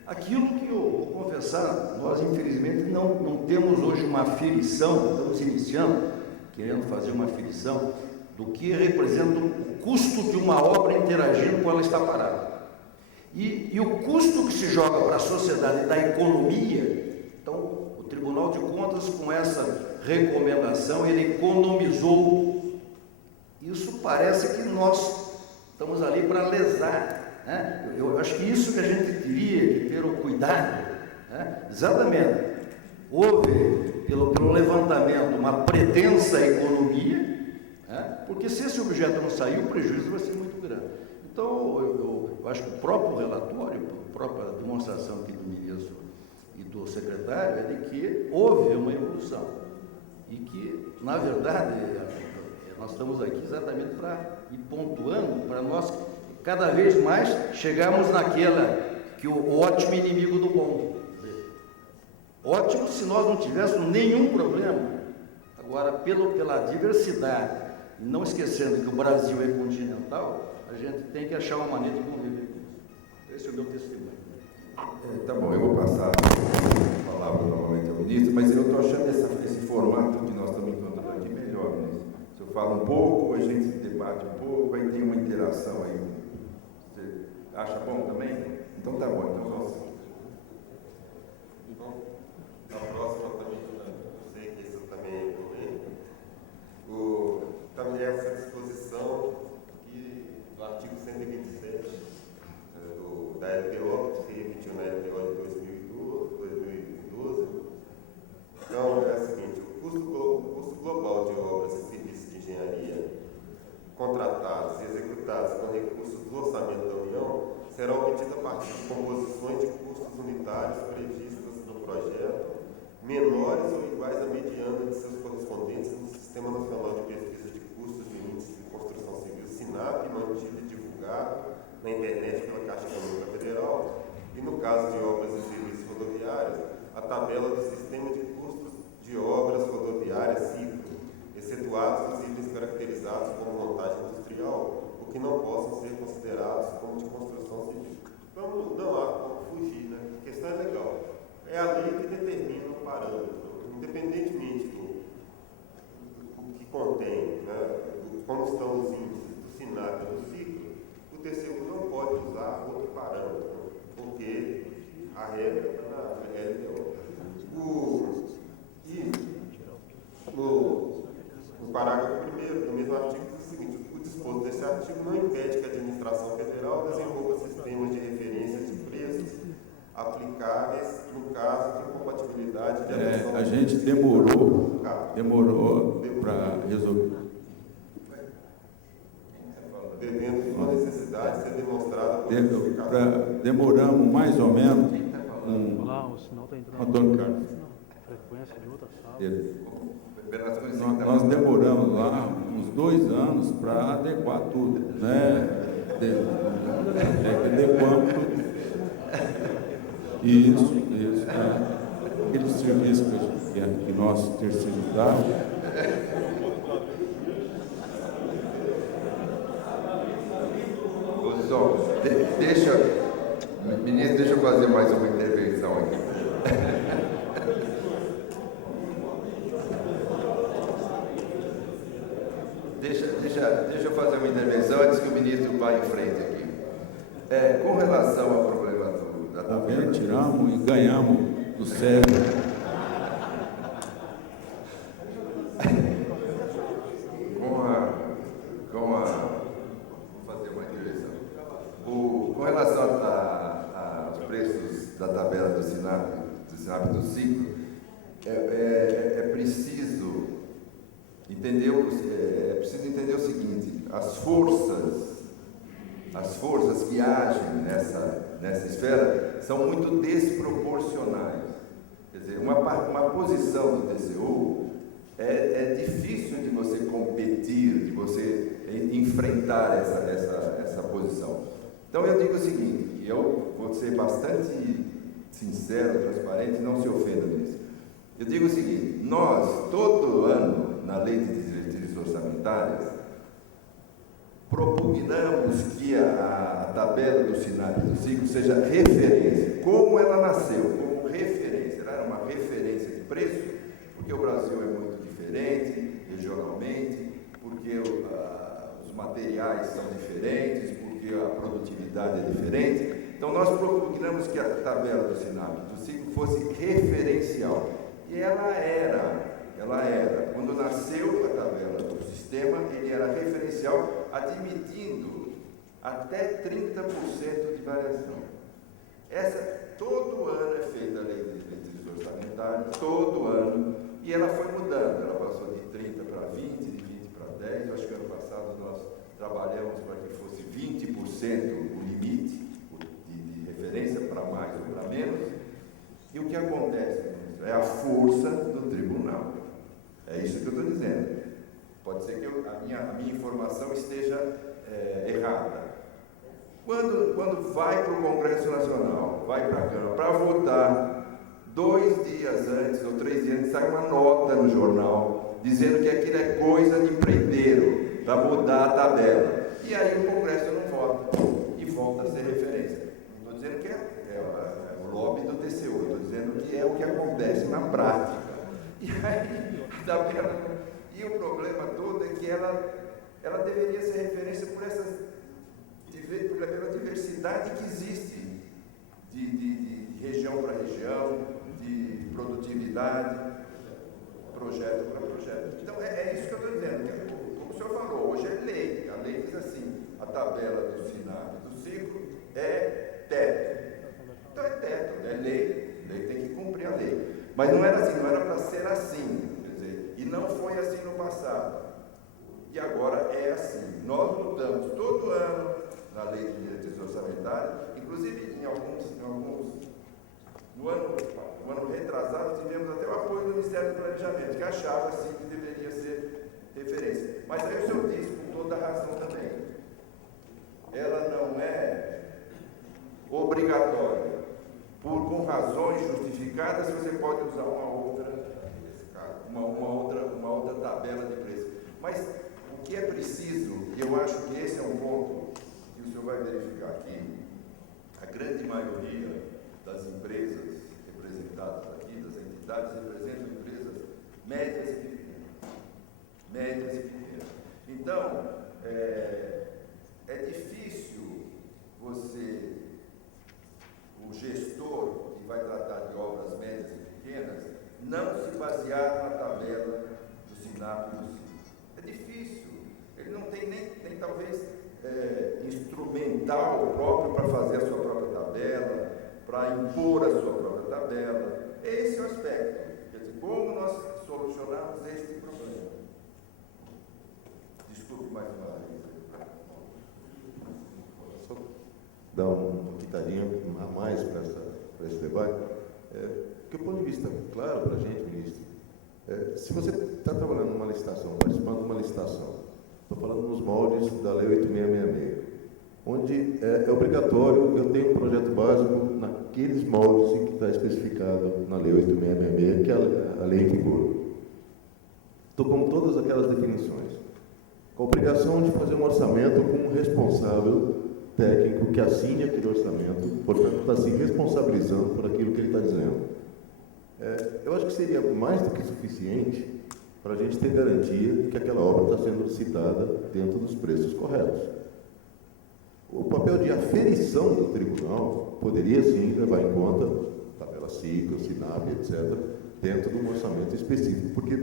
aquilo que eu vou confessar, nós infelizmente não temos hoje uma aferição, estamos iniciando, querendo fazer uma aferição do que representa o custo de uma obra interagindo com ela está parada. E o custo que se joga para a sociedade da economia, então o Tribunal de Contas com essa recomendação, ele economizou. Isso parece que nós estamos ali para lesar, né? Eu acho que isso que a gente teria que ter o cuidado, né? Exatamente. Houve, pelo levantamento, uma pretensa economia, né? Porque se esse objeto não sair, o prejuízo vai ser muito grande. Então, eu acho que o próprio relatório, a própria demonstração aqui do ministro e do secretário, é de que houve uma evolução e que, na verdade, nós estamos aqui exatamente para ir pontuando, para nós cada vez mais chegarmos naquela que o ótimo inimigo do bom. Ótimo se nós não tivéssemos nenhum problema. Agora, pela diversidade, e não esquecendo que o Brasil é continental, a gente tem que achar uma maneira de conviver com isso. Esse é o meu testemunho. Tá bom, eu vou passar a palavra novamente ao ministro, mas eu estou achando esse formato que nós estamos encontrando aqui melhor, ministro. Se eu falo um pouco, a gente debate um pouco, aí tem uma interação aí. Você acha bom também? Então tá bom, então nós... A próxima também, sei que isso também é importante. Também essa disposição do artigo 127 da LPO, que se repetiu na LPO de 2012. Então, é o seguinte, o custo global de obras e serviços de engenharia contratados e executados com recursos do orçamento da União será obtido a partir de composições de custos unitários previstas no projeto, menores ou iguais à mediana de seus correspondentes no Sistema Nacional de Pesquisa de Custos de Índice de Construção Civil, SINAP, mantido e divulgado na internet pela Caixa Econômica Federal, e no caso de obras e serviços rodoviários, a tabela do Sistema de Custos de Obras Rodoviárias CICRO, excetuados os itens caracterizados como montagem industrial, o que não possam ser considerados como de construção civil. Então, não há como fugir, né? A questão é legal. É a lei que determina o parâmetro, independentemente do que contém, né? Como estão os índices do SINAP e do CICRO, o TCU não pode usar outro parâmetro, porque a regra está na LDO. No parágrafo 1º do mesmo artigo diz o seguinte: o disposto desse artigo não impede que a administração federal desenvolva sistemas de referência de preços aplicáveis no caso de incompatibilidade de adoção. A gente demorou para resolver. Devendo sua necessidade ser demonstrada por justificativa. Demoramos mais ou menos Lá, o sinal está entrando. Antônio Carlos. Frequência de outra sala. Nós demoramos lá uns 2 anos para adequar tudo, né? Adequamos tudo. Isso. Aquele serviço que nós terceirizávamos. Ministro, deixa eu fazer mais uma intervenção aqui. Deixa eu fazer uma intervenção antes que o ministro vá em frente aqui. Com relação ao problema da tabela... Tiramos e ganhamos do cérebro. Vou fazer uma intervenção. Com relação aos preços da tabela do SINAP e do CICRO, é preciso entender o seguinte: as forças que agem nessa esfera são muito desproporcionais. Quer dizer, uma posição do TCU é difícil de você competir, de você enfrentar essa posição. Então eu digo o seguinte, e eu vou ser bastante sincero, transparente, não se ofenda nisso. Eu digo o seguinte: nós, todo ano, na lei de diretrizes orçamentárias, propugnamos que a tabela do SINAP do ciclo seja referência. Como ela nasceu? Como referência. Ela era uma referência de preço, porque o Brasil é muito diferente regionalmente, porque os materiais são diferentes, porque a produtividade é diferente. Então, nós propugnamos que a tabela do SINAP do ciclo fosse referencial. E ela era. Quando nasceu a tabela do sistema, ele era referencial, admitindo até 30% de variação. Todo ano é feita a lei de diretrizes orçamentárias, todo ano, e ela foi mudando. Ela passou de 30 para 20, de 20 para 10. Eu acho que ano passado nós trabalhamos para que fosse 20% o limite de referência, para mais ou para menos. E o que acontece, ministro, é a força do tribunal. É isso que eu estou dizendo. Pode ser que a minha informação esteja errada. Quando vai para o Congresso Nacional, vai para a Câmara, para votar, 2 dias antes ou 3 dias antes, sai uma nota no jornal, dizendo que aquilo é coisa de empreiteiro, para mudar a tabela. E aí o Congresso não vota, e volta a ser referência. Não estou dizendo que é o lobby do TCU, estou dizendo que é o que acontece na prática. E aí, a tabela, e o problema todo é que ela deveria ser referência pela diversidade que existe de região para região, de produtividade, projeto para projeto. Então, é isso que eu estou dizendo. Como o senhor falou, hoje é lei. A lei diz assim, a tabela do SINAP do ciclo é teto. Então, é teto, é lei. A lei tem que cumprir a lei. Mas não era assim, não era para ser assim. Quer dizer, e não foi assim no passado. E agora é assim. Nós lutamos todo ano na lei de diretrizes orçamentárias, inclusive no ano retrasado tivemos até o apoio do Ministério do Planejamento, que achava assim que deveria ser referência. Mas aí o senhor disse com toda a razão também. Ela não é obrigatória. Com razões justificadas, você pode usar uma outra tabela de preço. Mas o que é preciso, e eu acho que esse é um ponto que o senhor vai verificar aqui, a grande maioria das empresas representadas aqui, das entidades, representam empresas médias e pequenas. Então, é difícil o gestor que vai tratar de obras médias e pequenas, não se basear na tabela do SINAP do ciclo. É difícil. Ele não tem nem talvez instrumental próprio para fazer a sua própria tabela, para impor a sua própria tabela. Esse é o aspecto. Quer dizer, como nós solucionamos este problema? Desculpe mais uma vez. Dar uma pitadinha a mais para esse debate, porque o ponto de vista claro para a gente, ministro, se você está trabalhando numa licitação, participando de uma licitação, estou falando nos moldes da Lei 8666, onde é obrigatório eu ter um projeto básico naqueles moldes em que está especificado na Lei 8666, que é a lei em vigor. Estou com todas aquelas definições, com a obrigação de fazer um orçamento com um responsável técnico que assine aquele orçamento, portanto, está se responsabilizando por aquilo que ele está dizendo. Eu acho que seria mais do que suficiente para a gente ter garantia de que aquela obra está sendo licitada dentro dos preços corretos. O papel de aferição do tribunal poderia, sim, levar em conta tabela ciclo, SINAP, etc., dentro de um orçamento específico, porque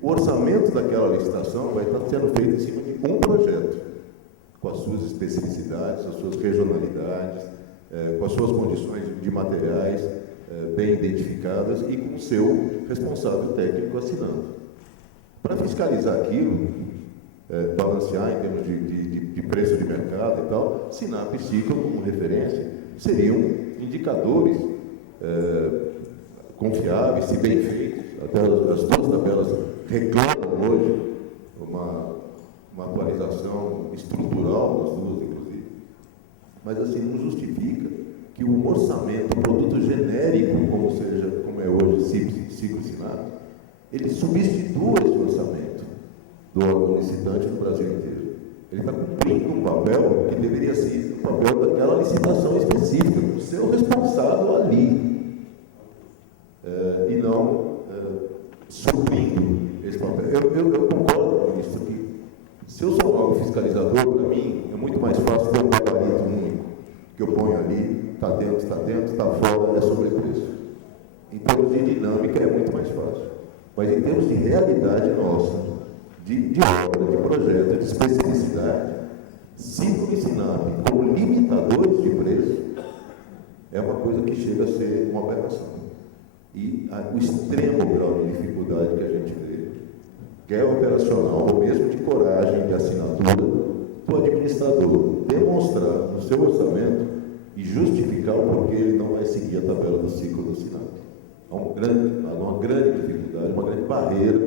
o orçamento daquela licitação vai estar sendo feito em cima de um projeto, com as suas especificidades, as suas regionalidades, com as suas condições de materiais bem identificadas e com o seu responsável técnico assinando. Para fiscalizar aquilo, balancear em termos de preço de mercado e tal, SINAP e ciclo, como referência, seriam indicadores confiáveis, se bem feitos. Até as duas tabelas reclamam hoje uma atualização estrutural das duas, inclusive, mas assim não justifica que um orçamento, um produto genérico, como é hoje ciclo e SINAP, ele substitua esse orçamento do órgão licitante no Brasil inteiro. Ele está cumprindo um papel que deveria ser o papel daquela licitação específica, do seu responsável ali, e não suprindo esse papel. Eu concordo com isso aqui. Se eu sou um órgão fiscalizador, para mim, é muito mais fácil ter um gabarito único, que eu ponho ali, está dentro, está fora, é sobrepreço. Em termos de dinâmica, é muito mais fácil. Mas em termos de realidade nossa, de obra, de projeto, de especificidade, Ciclo e Sinap como limitadores de preço, é uma coisa que chega a ser uma aberração. E o extremo grau de dificuldade que a gente vê, quer operacional, ou mesmo de coragem de assinatura, do administrador demonstrar no seu orçamento e justificar o porquê ele não vai seguir a tabela do ciclo do Sinap. Há uma grande dificuldade, uma grande barreira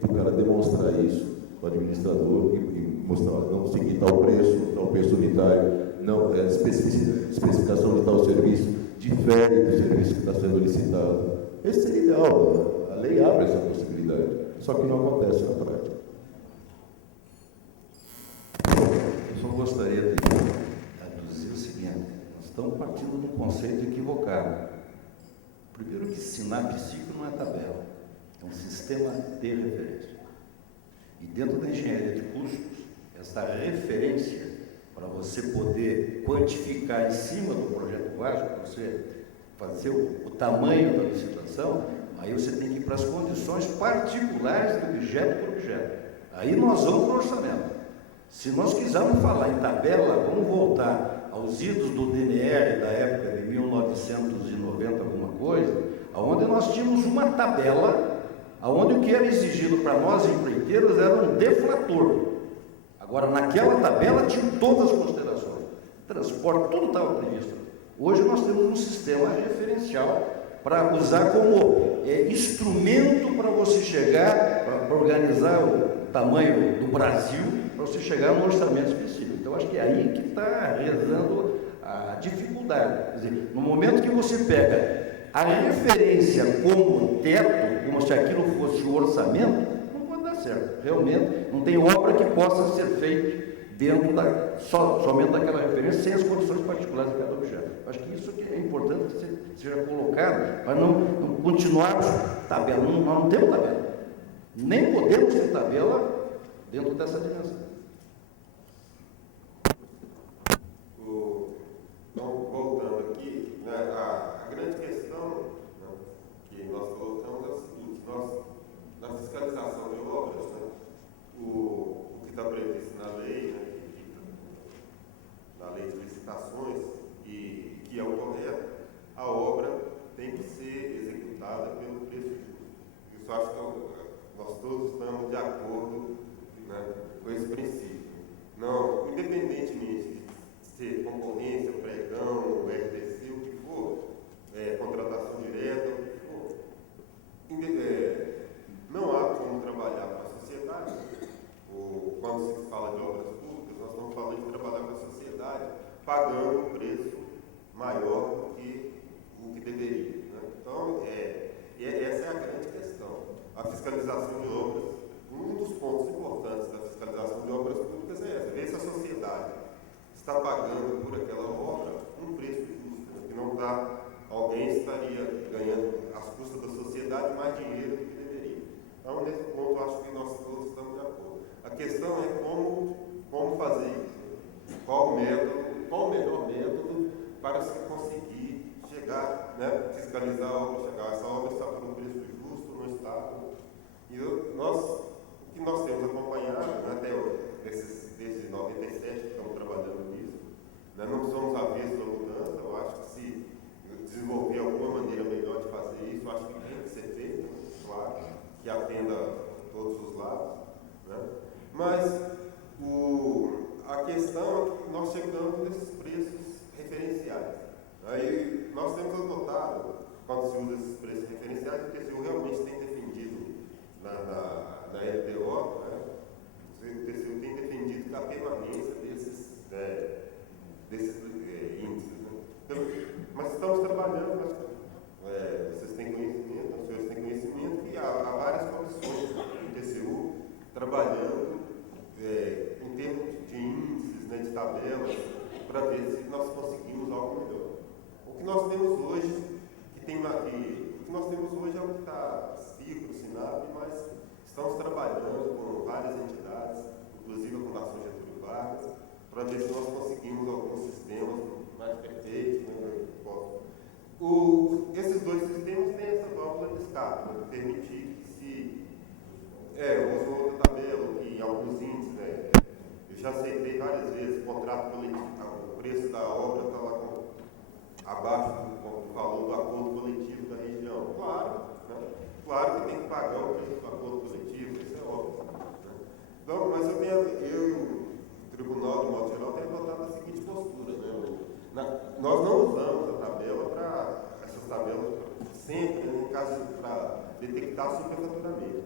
para o cara demonstrar isso, o administrador, e mostrar, não seguir tal preço unitário, não, especificação de tal serviço, difere do serviço que está sendo licitado. Esse seria ideal, a lei abre essa possibilidade, só que não acontece na prática. Eu só gostaria de aduzir o seguinte: nós estamos partindo de um conceito equivocado. Primeiro que Sinap Ciclo não é tabela, é um sistema de referência. E dentro da engenharia de custos, essa referência, para você poder quantificar em cima do projeto básico, para você fazer o tamanho da licitação, aí você tem que ir para as condições particulares do objeto por objeto. Aí nós vamos para o orçamento. Se nós quisermos falar em tabela, vamos voltar aos idos do DNR da época de 1990, alguma coisa, onde nós tínhamos uma tabela, onde o que era exigido para nós empreiteiros era um deflator. Agora, naquela tabela tinha todas as considerações, transporte, tudo estava previsto. Hoje nós temos um sistema referencial para usar como instrumento para você chegar, para organizar o tamanho do Brasil, para você chegar num orçamento específico. Então, acho que é aí que está rezando a dificuldade. Quer dizer, no momento que você pega a referência como teto, como se aquilo fosse o orçamento, não pode dar certo. Realmente, não tem obra que possa ser feita dentro somente daquela referência, sem as condições particulares de cada objeto. Acho que isso que é importante que seja colocado, para não continuarmos tabela. Nós não temos tabela. Nem podemos ter tabela dentro dessa dimensão. Então, voltando aqui, né, a grande questão, né, que nós colocamos é o seguinte: na fiscalização de obras, né, o que está previsto na lei, né, na lei de licitações, e que é o correto, a obra tem que ser executada pelo preço justo. Isso acho que nós todos estamos de acordo, né, com esse princípio. Não, independentemente de ser concorrência, pregão, RDC, o que for, contratação direta, o que for, não há como trabalhar para a sociedade. Quando se fala de obras públicas, nós estamos falando de trabalhar para a sociedade pagando um preço maior do que o que deveria. Né? Então, essa é a grande questão. A fiscalização de obras, um dos pontos importantes da fiscalização de obras públicas é essa: ver se a sociedade está pagando por aquela obra um preço justo, né? Que não está, alguém estaria ganhando às custas da sociedade mais dinheiro do que deveria. Então, nesse ponto, acho que nós todos estamos de acordo. A questão é como fazer isso, qual o melhor método para se conseguir chegar, né, fiscalizar a obra, essa obra está por um preço justo, não está. E o que nós temos acompanhado, né, até desde 97 que estamos trabalhando nisso, né, não somos avessos à mudança. Eu acho que se desenvolver alguma maneira melhor de fazer isso, acho que tem que ser feito, claro, que atenda todos os lados, né? Mas a questão é que nós chegamos nesses preços referenciais. Aí nós temos adotado, quando se usa esses preços referenciais, o TCU realmente tem defendido na LTO, né? O TCU tem defendido a permanência desses índices. Né? Mas estamos trabalhando, vocês têm conhecimento, os senhores têm conhecimento, que há várias comissões do TCU trabalhando em termos de índices nós temos hoje, o que nós temos hoje é o que está CICRO, SINAP, mas estamos trabalhando com várias entidades, inclusive a Fundação Getúlio Vargas, para ver se nós conseguimos alguns sistemas mais perfeitos. Né? Esses dois sistemas têm essa válvula de escape, né? Permitir que se usa outra tabela, que alguns índices, né? Eu já aceitei várias vezes contrato coletivo, o preço da obra está lá abaixo do valor do acordo coletivo da região. Claro, né? Claro que tem que pagar o preço do acordo coletivo, isso é óbvio. Né? Então, mas eu e o tribunal, de modo geral, tem adotado a seguinte postura. Né? Nós não usamos a tabela para essas tabelas sempre, né, em caso para detectar superfaturamento.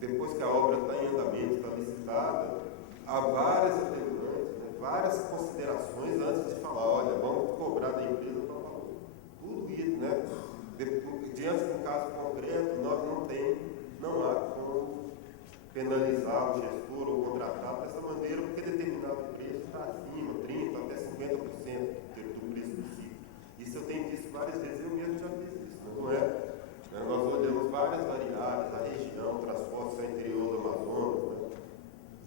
Depois que a obra está em andamento, está licitada, há várias atenuantes, né, várias considerações antes de falar, olha, vamos cobrar da empresa para valor. Tudo isso, né? Diante de um caso concreto, nós não há como penalizar o gestor ou o contratado dessa maneira, porque determinado preço está acima, 30% até 50% do preço do ciclo. Isso eu tenho visto várias vezes, eu mesmo já fiz isso, não é? Nós olhamos várias variáveis, a região, transporte ao interior do Amazonas, né?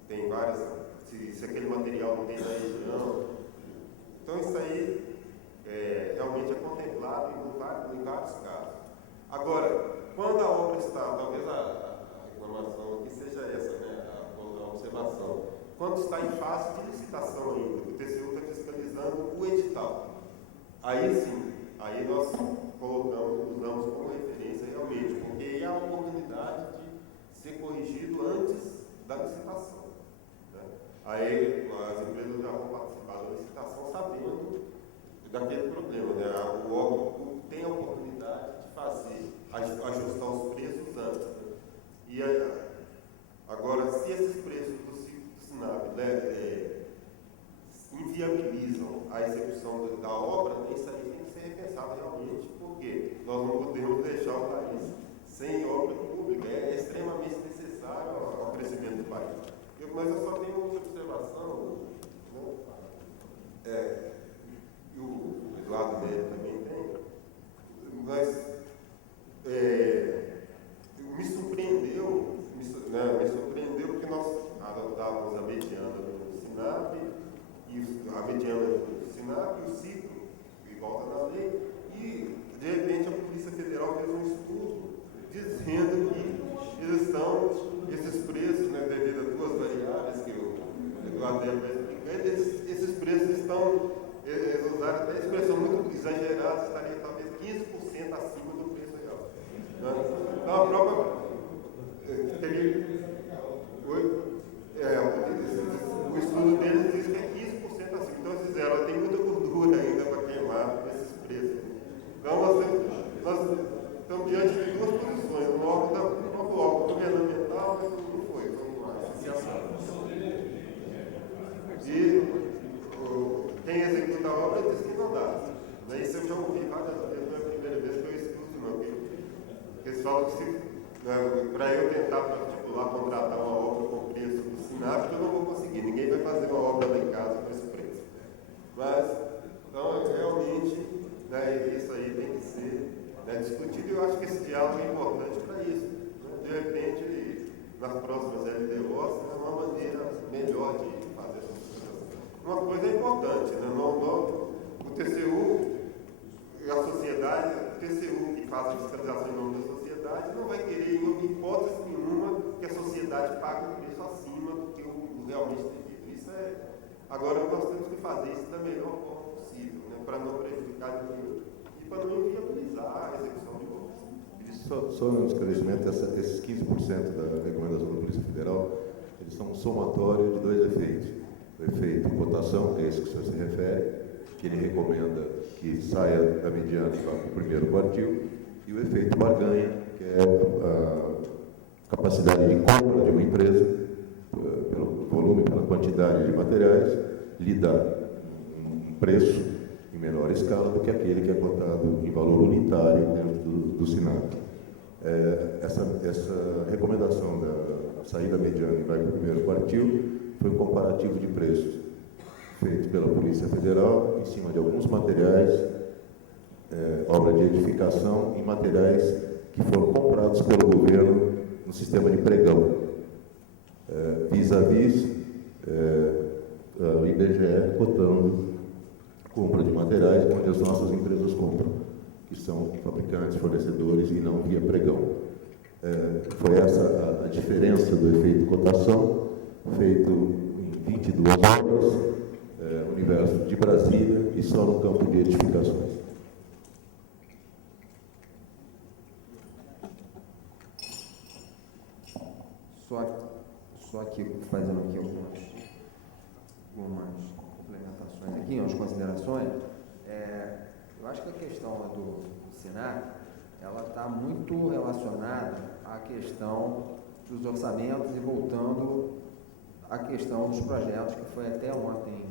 Tem várias, se aquele material não tem na região. Então isso aí realmente é contemplado em vários casos. Agora, quando a obra está, talvez a reclamação aqui seja essa, né? A observação. Quando está em fase de licitação ainda, o TCU está fiscalizando o edital. Aí sim, aí nós usamos como referência realmente, porque aí há a oportunidade de ser corrigido antes da licitação. Né? Aí as empresas já vão participar da licitação sabendo daquele problema. Né? O órgão tem a oportunidade de ajustar os preços antes. Né? E agora, se esses preços do SINAP inviabilizam a execução da obra, isso aí tem que ser repensado realmente, porque nós não podemos deixar o país sem obra pública. É extremamente necessário ao crescimento do país. Mas eu só tenho uma observação, né? E o Eduardo dele também tem, mas me surpreendeu porque nós adotávamos a mediana do SINAP, a mediana do SINAP e o ciclo, que volta na lei, e de repente a Polícia Federal fez um estudo dizendo que esses preços, né, devido a duas variáveis que o Eduardo vai explicar, esses preços estão, eles usaram até expressão muito exagerada, estaria talvez 15% acima do preço real. Né? Então a própria o estudo deles diz que é 15% acima. Então eles disseram, tem muita gordura ainda para queimar nesses preços. Então nós estamos diante de duas posições, um órgão governamental, mas não foi uma associação. E quem executa a obra diz que não dá. Isso eu já ouvi várias vezes, não é a primeira vez que eu escuto, não. Porque eles falam que para eu tentar particular contratar uma obra com preço do SINAP, eu não vou conseguir. Ninguém vai fazer uma obra lá em casa com esse preço. Mas, então, realmente, né, isso aí tem que ser, né, discutido. E eu acho que esse diálogo é importante para isso. Né? De repente, nas próximas LDOs, é uma maneira melhor de fazer essa discussão. Uma coisa é importante, né? O TCU, a sociedade, o TCU que faz a fiscalização em nome da sociedade, não vai querer, em hipótese nenhuma, que a sociedade pague um preço acima do que o realmente devido. Isso é. Agora, nós temos que fazer isso da melhor forma possível, né, para não prejudicar ninguém e para não inviabilizar a execução de obras. Só um esclarecimento, esses 15% da recomendação da Polícia Federal, eles são um somatório de dois efeitos. O efeito cotação, é esse que o senhor se refere, que ele recomenda que saia da mediana para o primeiro quartil, e o efeito barganha, que é a capacidade de compra de uma empresa, pelo volume, pela quantidade de materiais, lhe dá um preço em menor escala do que aquele que é cotado em valor unitário dentro do SINAP. Essa recomendação da saída mediana e vai para o primeiro quartil foi um comparativo de preços feito pela Polícia Federal em cima de alguns materiais obra de edificação em materiais que foram comprados pelo governo no sistema de pregão, vis-à-vis o IBGE cotando compra de materiais onde as nossas empresas compram, que são fabricantes, fornecedores e não via pregão. Foi essa a diferença do efeito cotação, feito em 22 obras, universo de Brasília e só no campo de edificações. Só aqui, fazendo aqui algumas complementações aqui, umas considerações. Eu acho que a questão do SINAP, ela está muito relacionada à questão dos orçamentos e voltando à questão dos projetos, que foi até ontem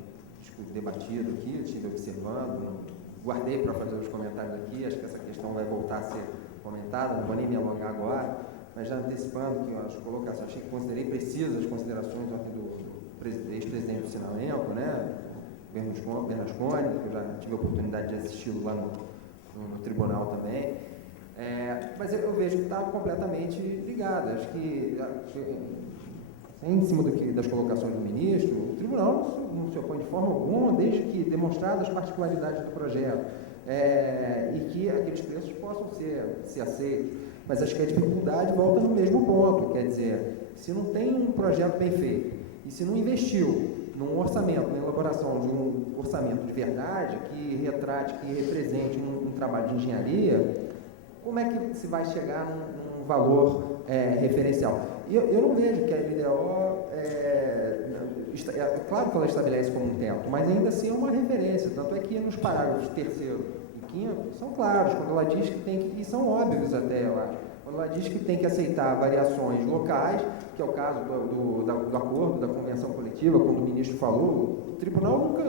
debatido aqui, eu estive observando, guardei para fazer os comentários aqui, acho que essa questão vai voltar a ser comentada, não vou nem me alongar agora, mas já antecipando que as colocações, achei que considerei precisas as considerações ontem do ex-presidente do Sinalenco, né, Bernasconi, que eu já tive a oportunidade de assistir lá no tribunal também, mas eu vejo que está completamente ligado. Acho que, em cima das colocações do ministro, o tribunal não se opõe de forma alguma, desde que demonstradas as particularidades do projeto e que aqueles preços possam ser aceitos. Mas acho que a dificuldade volta no mesmo ponto, quer dizer, se não tem um projeto bem feito e se não investiu num orçamento, na elaboração de um orçamento de verdade, que retrate, que represente um trabalho de engenharia, como é que se vai chegar num valor referencial? E eu não vejo que a LDO, claro que ela estabelece como um teto, mas ainda assim é uma referência, tanto é que nos parágrafos 3º e 5º são claros, quando ela diz que tem que, e são óbvios até, eu acho, quando ela diz que tem que aceitar variações locais, que é o caso do acordo, da convenção coletiva, quando o ministro falou, o tribunal nunca,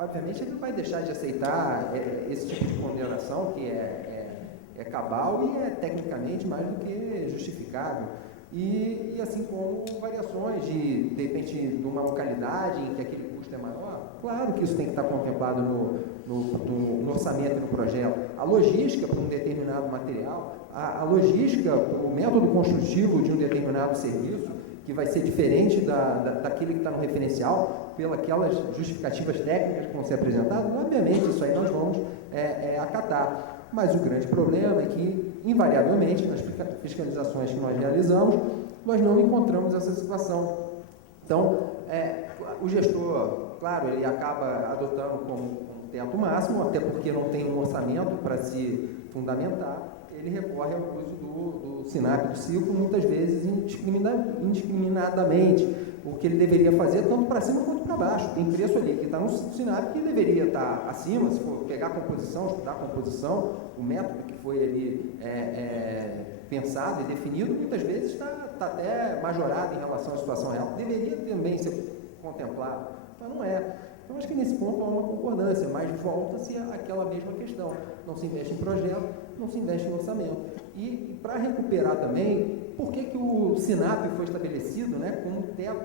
obviamente, ele vai deixar de aceitar esse tipo de ponderação, que é cabal e é tecnicamente mais do que justificável. E assim como variações de repente, de uma localidade em que aquele custo é maior, claro que isso tem que estar contemplado no orçamento e no projeto. A logística para um determinado material, a logística, o método construtivo de um determinado serviço, que vai ser diferente daquele que está no referencial, pelas justificativas técnicas que vão ser apresentadas, obviamente isso aí nós vamos acatar. Mas o grande problema é que, invariavelmente, nas fiscalizações que nós realizamos, nós não encontramos essa situação. Então, o gestor, claro, ele acaba adotando como teto máximo, até porque não tem um orçamento para se fundamentar, ele recorre ao uso do SINAP, do ciclo, muitas vezes indiscriminadamente, o que ele deveria fazer tanto para cima quanto para baixo. Tem preço ali que está no SINAP que deveria estar acima, se for pegar a composição, estudar a composição, o método que foi ali pensado e definido, muitas vezes está até majorado em relação à situação real, deveria também ser contemplado, mas não é. Então, acho que nesse ponto há uma concordância, mas volta-se àquela mesma questão. Não se investe em projeto, não se investe em orçamento. E para recuperar também, por que o SINAP foi estabelecido, né, como teto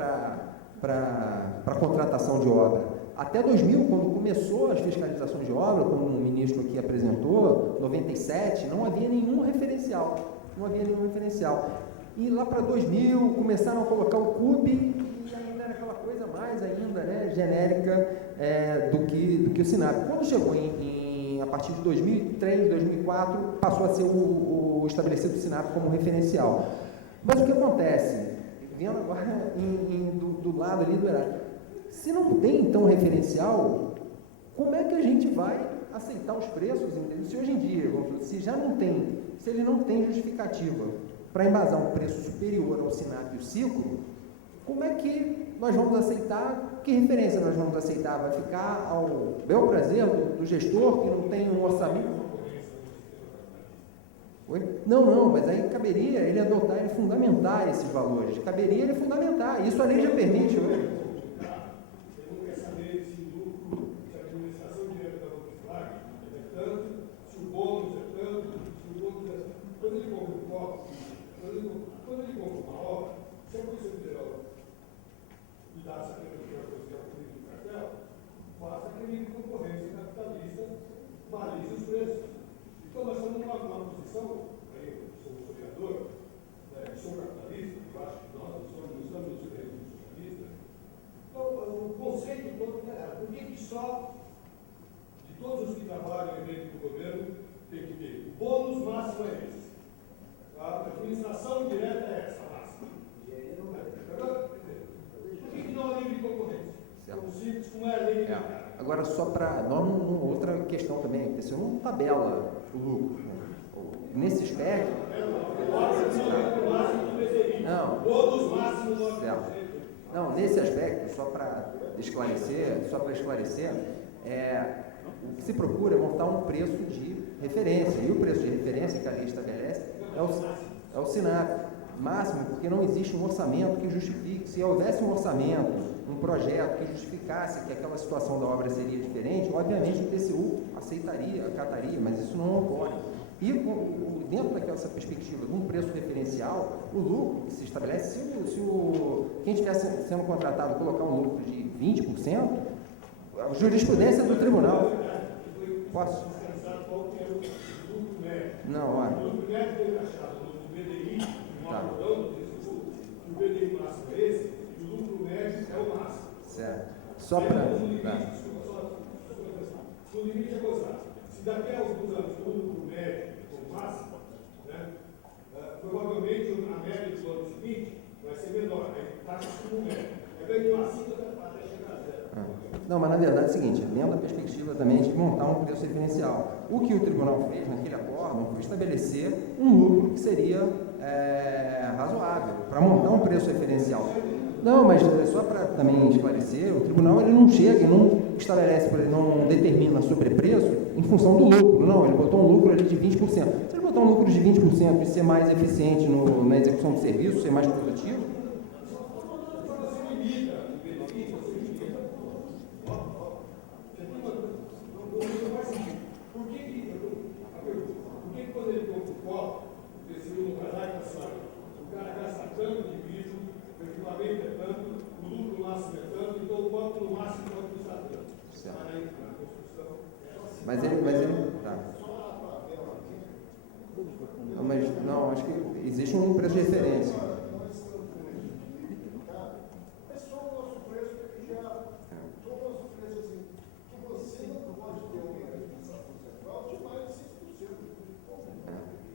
para contratação de obra? Até 2000, quando começou as fiscalizações de obra, como o ministro aqui apresentou, 97, não havia nenhum referencial. Não havia nenhum referencial. E lá para 2000, começaram a colocar o CUB e ainda era aquela coisa mais ainda, né, genérica do que o SINAP. Quando chegou a partir de 2003, 2004, passou a ser o estabelecido o SINAP como referencial. Mas o que acontece? Vendo agora do lado ali do Erasmo, se não tem, então, referencial, como é que a gente vai aceitar os preços? Se hoje em dia, se ele não tem justificativa para embasar um preço superior ao SINAP e o ciclo, como é que nós vamos aceitar? Que referência nós vamos aceitar? Vai ficar ao bel prazer do gestor que não tem um orçamento? Oi? Não, mas aí caberia ele adotar, ele fundamentar esses valores. Caberia ele fundamentar. Isso a lei já permite hoje. Quando ele compra uma obra, se a Polícia Federal lhe dá essa característica do cartel, faça aquele concorrência capitalista, balista. preços. Então, nós estamos numa posição, aí, eu sou historiador, sou capitalista, eu acho que nós não estamos nos direitos socialistas. Então, o conceito todo está errado. Por que só, de todos os que trabalham dentro do governo, tem que ter? O bônus máximo é esse. A administração direta é essa, máxima. Por que não há livre concorrência? Tão simples como é a lei de mercado. Agora, só para. Outra questão também, porque você não tabela o lucro. Nesse aspecto. Não. Certo. Não, nesse aspecto, só para esclarecer, o que se procura é montar um preço de referência. E o preço de referência que a lei estabelece é o SINAP máximo, porque não existe um orçamento que justifique. Se houvesse um orçamento, um projeto que justificasse que aquela situação da obra seria diferente, obviamente o TCU acataria, mas isso não ocorre. E dentro daquela perspectiva de um preço referencial, o lucro que se estabelece, quem estivesse sendo contratado colocar um lucro de 20%, a jurisprudência do tribunal. Posso? Não, olha. O lucro médio foi taxado no BDI, o BDI máximo é esse, e o lucro médio é o máximo. Certo. Só para. O limite é gozado. Se daqui a alguns anos o lucro médio for máximo, né, provavelmente a média do ano seguinte vai ser menor, aí taxa como médio. É bem assim até chegar a zero. Não, mas na verdade é o seguinte, dentro da perspectiva também de montar um preço referencial. O que o tribunal fez naquele acordo foi estabelecer um lucro que seria razoável, para montar um preço referencial. Não, mas só para também esclarecer, o tribunal ele não chega, não estabelece, não determina sobrepreço em função do lucro, não, ele botou um lucro ali de 20%. Se ele botar um lucro de 20% e ser mais eficiente na execução do serviço, ser mais produtivo, Mas ele tá. Mas não, acho que existe um preço de referência.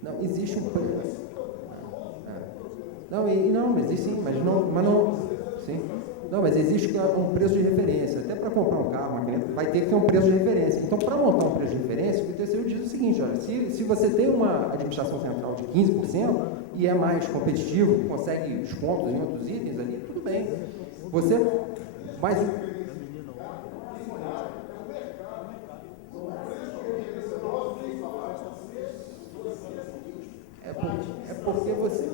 Não, existe um preço. Não, existe sim, mas não. Sim. Não, mas existe um preço de referência. Até para comprar um carro, uma cliente, vai ter que ter um preço de referência. Então, para montar um preço de referência, o TCU diz o seguinte, olha, se você tem uma administração central de 15% e é mais competitivo, consegue descontos em outros itens ali, tudo bem. Mas porque você...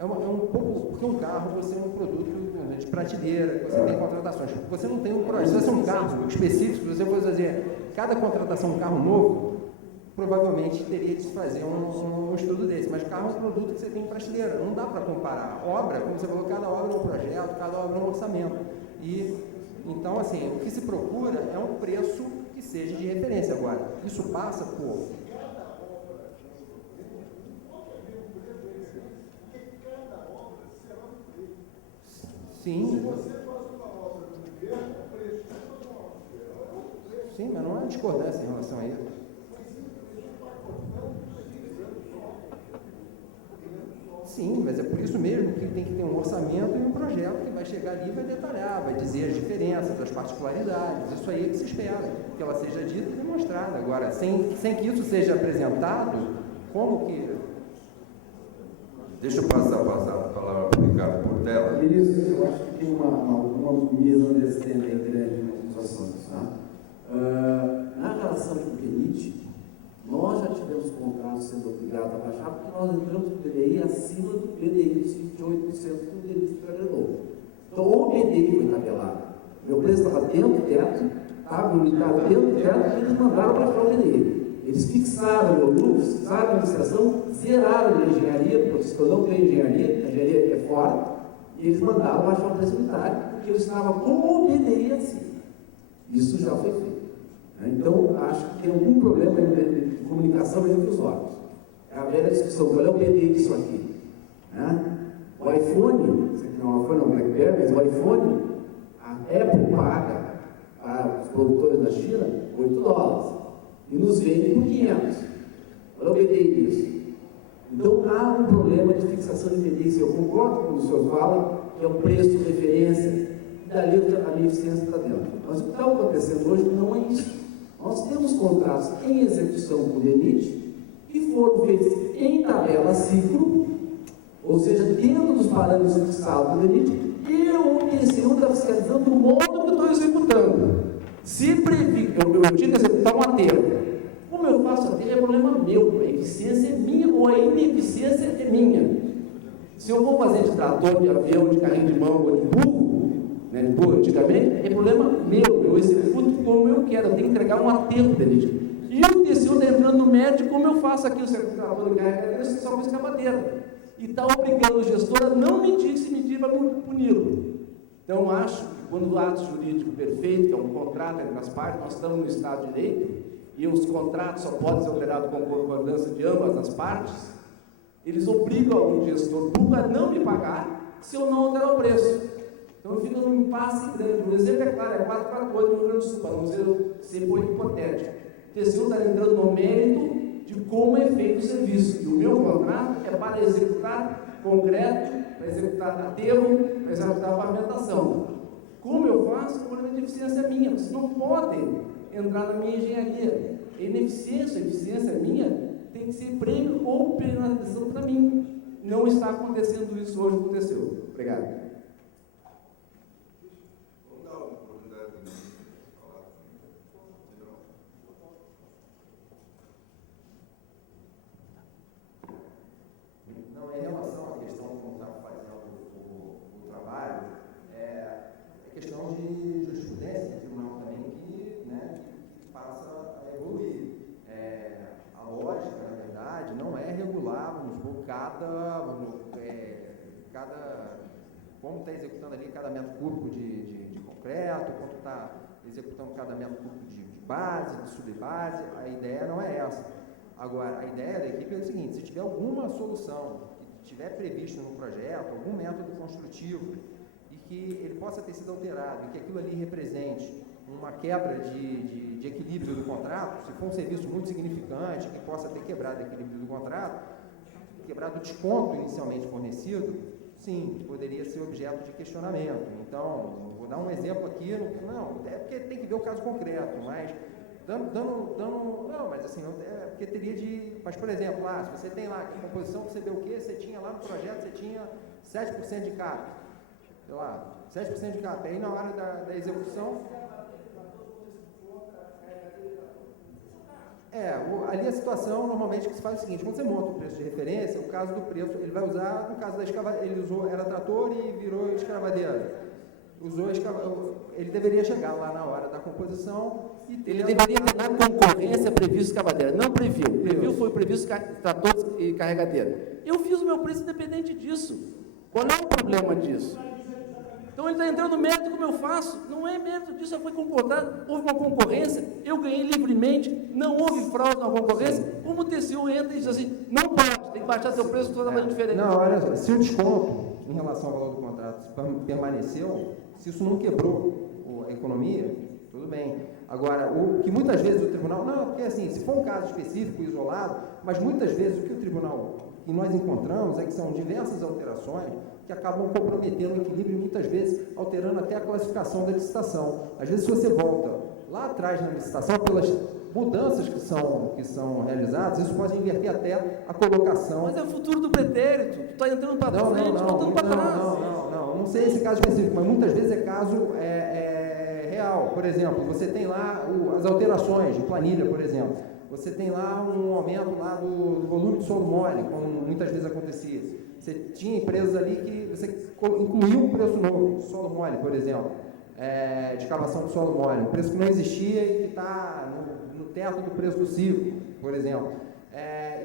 É um pouco, porque um carro você é um produto de prateleira, você tem contratações. Você não tem um projeto. Se você é um carro específico, se você fosse fazer cada contratação um carro novo, provavelmente teria que se fazer um estudo desse. Mas carro é um produto que você tem em prateleira, não dá para comparar. Obra, como você falou, cada obra é um projeto, cada obra é um orçamento. Então, assim, o que se procura é um preço que seja de referência. Agora, isso passa por... Sim. Sim, mas não há discordância em relação a isso. Sim, mas é por isso mesmo que tem que ter um orçamento e um projeto que vai chegar ali e vai detalhar, vai dizer as diferenças, as particularidades. Isso aí é que se espera, que ela seja dita e demonstrada. Agora, sem que isso seja apresentado, como que... Deixa eu passar a palavra para o Ricardo Portela. Ministro, eu acho que tem uma misunderstanding grande nas situações. Tá? Na relação com o DENIT, nós já tivemos contratos sendo obrigados a baixar porque nós entramos no PDI acima do PDI dos 28% que o DENIT agregou. Então, o PDI foi tabelado. Meu preço estava dentro do teto, estava limitado dentro do teto, e eles mandaram baixar o PDI. Eles fixaram o lucro, fixaram a administração, zeraram a engenharia, porque eu não tenho engenharia, a engenharia é fora, e eles mandaram baixar o preço unitário, porque eu estava com o PDI assim. Isso já foi feito. Então, acho que tem algum problema de comunicação entre os órgãos. É a velha discussão, qual é o PD disso aqui? O iPhone, não é o BlackBerry, mas o iPhone, a Apple paga para os produtores da China $8 e nos vende por 500. Qual é o PD disso? Então, há um problema de fixação de tendência. Eu concordo com o senhor fala, que é um preço de referência, e dali a minha eficiência está dentro. Mas o que está acontecendo hoje não é isso. Nós temos contratos em execução com o DENIT que foram feitos em tabela ciclo, ou seja, dentro dos parâmetros fixados do DENIT, e o TCU está fiscalizando o modo que eu estou executando. Se eu tinha que executar um aterro, como eu faço aterro é problema meu, a eficiência é minha ou a ineficiência é minha. Se eu vou fazer de trator, de avião, de carrinho de mão ou de burro, né, de burro antigamente, é problema meu, eu executo como eu quero, eu tenho que entregar um aterro dele. E o TCU está entrando no médio, como eu faço aqui, o secretário de carregadeira, só com escavadeira. E está obrigando o gestor a não medir, se medir para puni-lo. Então, acho que quando o ato jurídico perfeito, que é um contrato entre as partes, nós estamos no Estado de Direito, e os contratos só podem ser alterados com concordância de ambas as partes, eles obrigam o gestor público a não me pagar se eu não alterar o preço. Então, fica num impasse grande. O exemplo é claro, é 448 no Rio Grande do Sul, para não ser hipotético. O TCU está entrando no mérito de como é feito o serviço. E o meu contrato é para executar concreto, para executar aterro, para executar pavimentação. Como eu faço, o problema de eficiência é minha. Vocês não podem entrar na minha engenharia. A ineficiência, a eficiência minha, tem que ser prêmio ou penalização para mim. Não está acontecendo isso hoje com o TCU. Obrigado. Vamos dar uma oportunidade de falar. Não, em relação à questão de como está fazendo o trabalho, é questão de jurisprudência, tribunal também, que passa a evoluir. A lógica, na verdade, não é regular, vamos supor, como está executando ali cada metro cúbico de concreto, quanto está executando cada metro cúbico de base, de subbase. A ideia não é essa. Agora, a ideia da equipe é o seguinte: se tiver alguma solução que tiver previsto no projeto, algum método construtivo, e que ele possa ter sido alterado, e que aquilo ali represente uma quebra de equilíbrio do contrato, se for um serviço muito significante, que possa ter quebrado o equilíbrio do contrato, quebrado o desconto inicialmente fornecido, sim, poderia ser objeto de questionamento. Então, vou dar um exemplo aqui, não, é porque tem que ver o caso concreto, mas não, mas assim, é porque teria de, mas por exemplo, lá, se você tem lá a composição, você vê o quê? Você tinha lá no projeto, você tinha 7% de CAP, sei lá, 7% de CAP, aí na hora da execução, ali a situação normalmente que se faz é o seguinte: quando você monta o preço de referência, o caso do preço, ele vai usar, no caso da escavadeira, ele usou, era trator e virou escavadeira. Ele deveria chegar lá na hora da composição e ele deveria ter na concorrência previsto escavadeira. Não previu. Foi previsto trator e carregadeira. Eu fiz o meu preço independente disso. Qual é o problema disso? Então ele está entrando no mérito como eu faço. Não é mérito disso, já foi concordado. Houve uma concorrência, eu ganhei livremente, não houve fraude na concorrência. Como o TCU entra e diz assim: não pode, tem que baixar seu preço, estou trabalhando diferente. Não, olha só, se o desconto em relação ao valor do contrato permaneceu, se isso não quebrou a economia, tudo bem. Agora, o que muitas vezes o tribunal, não, porque assim, se for um caso específico, isolado, mas muitas vezes o que o tribunal, que nós encontramos é que são diversas alterações que acabam comprometendo o equilíbrio e muitas vezes alterando até a classificação da licitação. Às vezes, se você volta lá atrás na licitação, pelas mudanças que são realizadas, isso pode inverter até a colocação. Mas é o futuro do pretérito, tu está entrando para frente, voltando para trás. Não sei esse caso específico, mas muitas vezes é caso real. Por exemplo, você tem lá as alterações de planilha, por exemplo. Você tem lá um aumento lá do volume de solo mole, como muitas vezes acontecia. Você tinha empresas ali que você incluiu um preço novo, solo mole, por exemplo, de escavação de solo mole, um preço que não existia e que está no teto do preço do ciclo, por exemplo.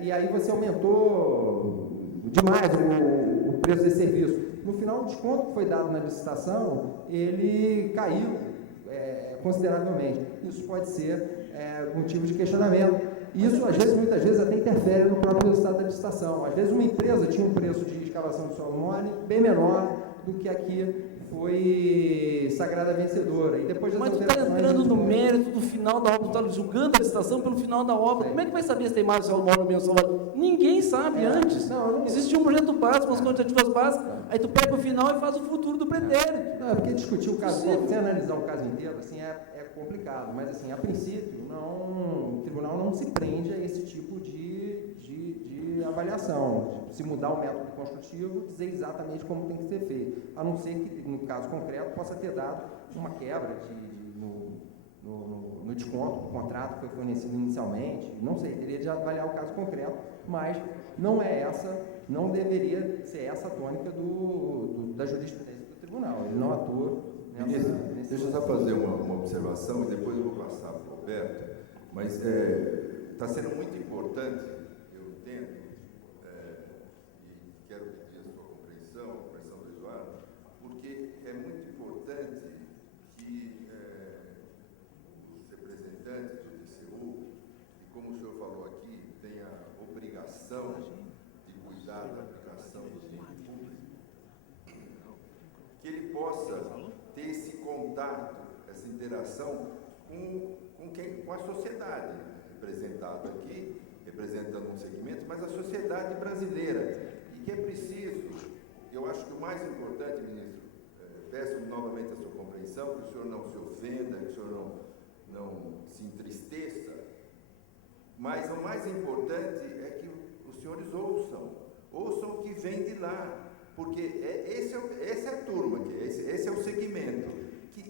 E aí você aumentou demais o preço desse serviço. No final, o desconto que foi dado na licitação, ele caiu consideravelmente. Isso pode ser motivo de questionamento. Isso, às vezes, muitas vezes, até interfere no próprio resultado da licitação. Às vezes, uma empresa tinha um preço de escavação de solo mole bem menor do que aqui foi sagrada vencedora. E depois Mas tu está entrando no mérito do final da obra, tu está julgando a licitação pelo final da obra. Sim. Como é que vai saber se tem mais solo mole ou menos solo mole? Ninguém sabe antes. Não. Existe um projeto básico, umas quantitativas básicas, aí tu pega o final e faz o futuro do pretérito. Não, é porque discutir o caso, sem analisar o caso inteiro, assim, é complicado, mas, assim, a princípio, o tribunal não se prende a esse tipo de avaliação, se mudar o método construtivo, dizer exatamente como tem que ser feito, a não ser que, no caso concreto, possa ter dado uma quebra no desconto do contrato que foi fornecido inicialmente, não sei, teria de avaliar o caso concreto, mas não deveria ser essa a tônica da jurisprudência do tribunal, ele não atua Ministro, deixa eu só fazer uma observação e depois eu vou passar para o Roberto, mas está sendo muito importante, eu entendo, e quero pedir a sua compreensão do Eduardo, porque é muito importante que os representantes do TCU, e como o senhor falou aqui, tenha a obrigação de cuidar da aplicação do dinheiro público, que ele possa ter esse contato, essa interação com a sociedade representada aqui, representando um segmento, mas a sociedade brasileira. E que é preciso, eu acho que o mais importante, ministro, peço novamente a sua compreensão, que o senhor não se ofenda, que o senhor não se entristeça, mas o mais importante é que os senhores ouçam o que vem de lá. Porque essa é a turma, esse é o segmento, que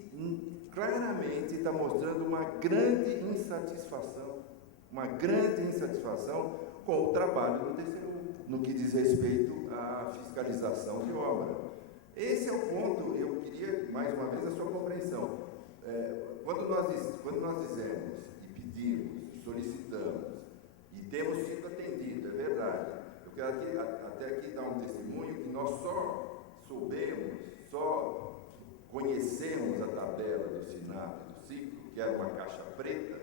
claramente está mostrando uma grande insatisfação com o trabalho do TCU, no que diz respeito à fiscalização de obra. Esse é o ponto, eu queria, mais uma vez, a sua compreensão. Quando nós dizemos, e pedimos, solicitamos, e temos sido atendidos, é verdade. Eu quero até aqui dar um testemunho que nós só conhecemos a tabela do SINAP do ciclo, que era uma caixa preta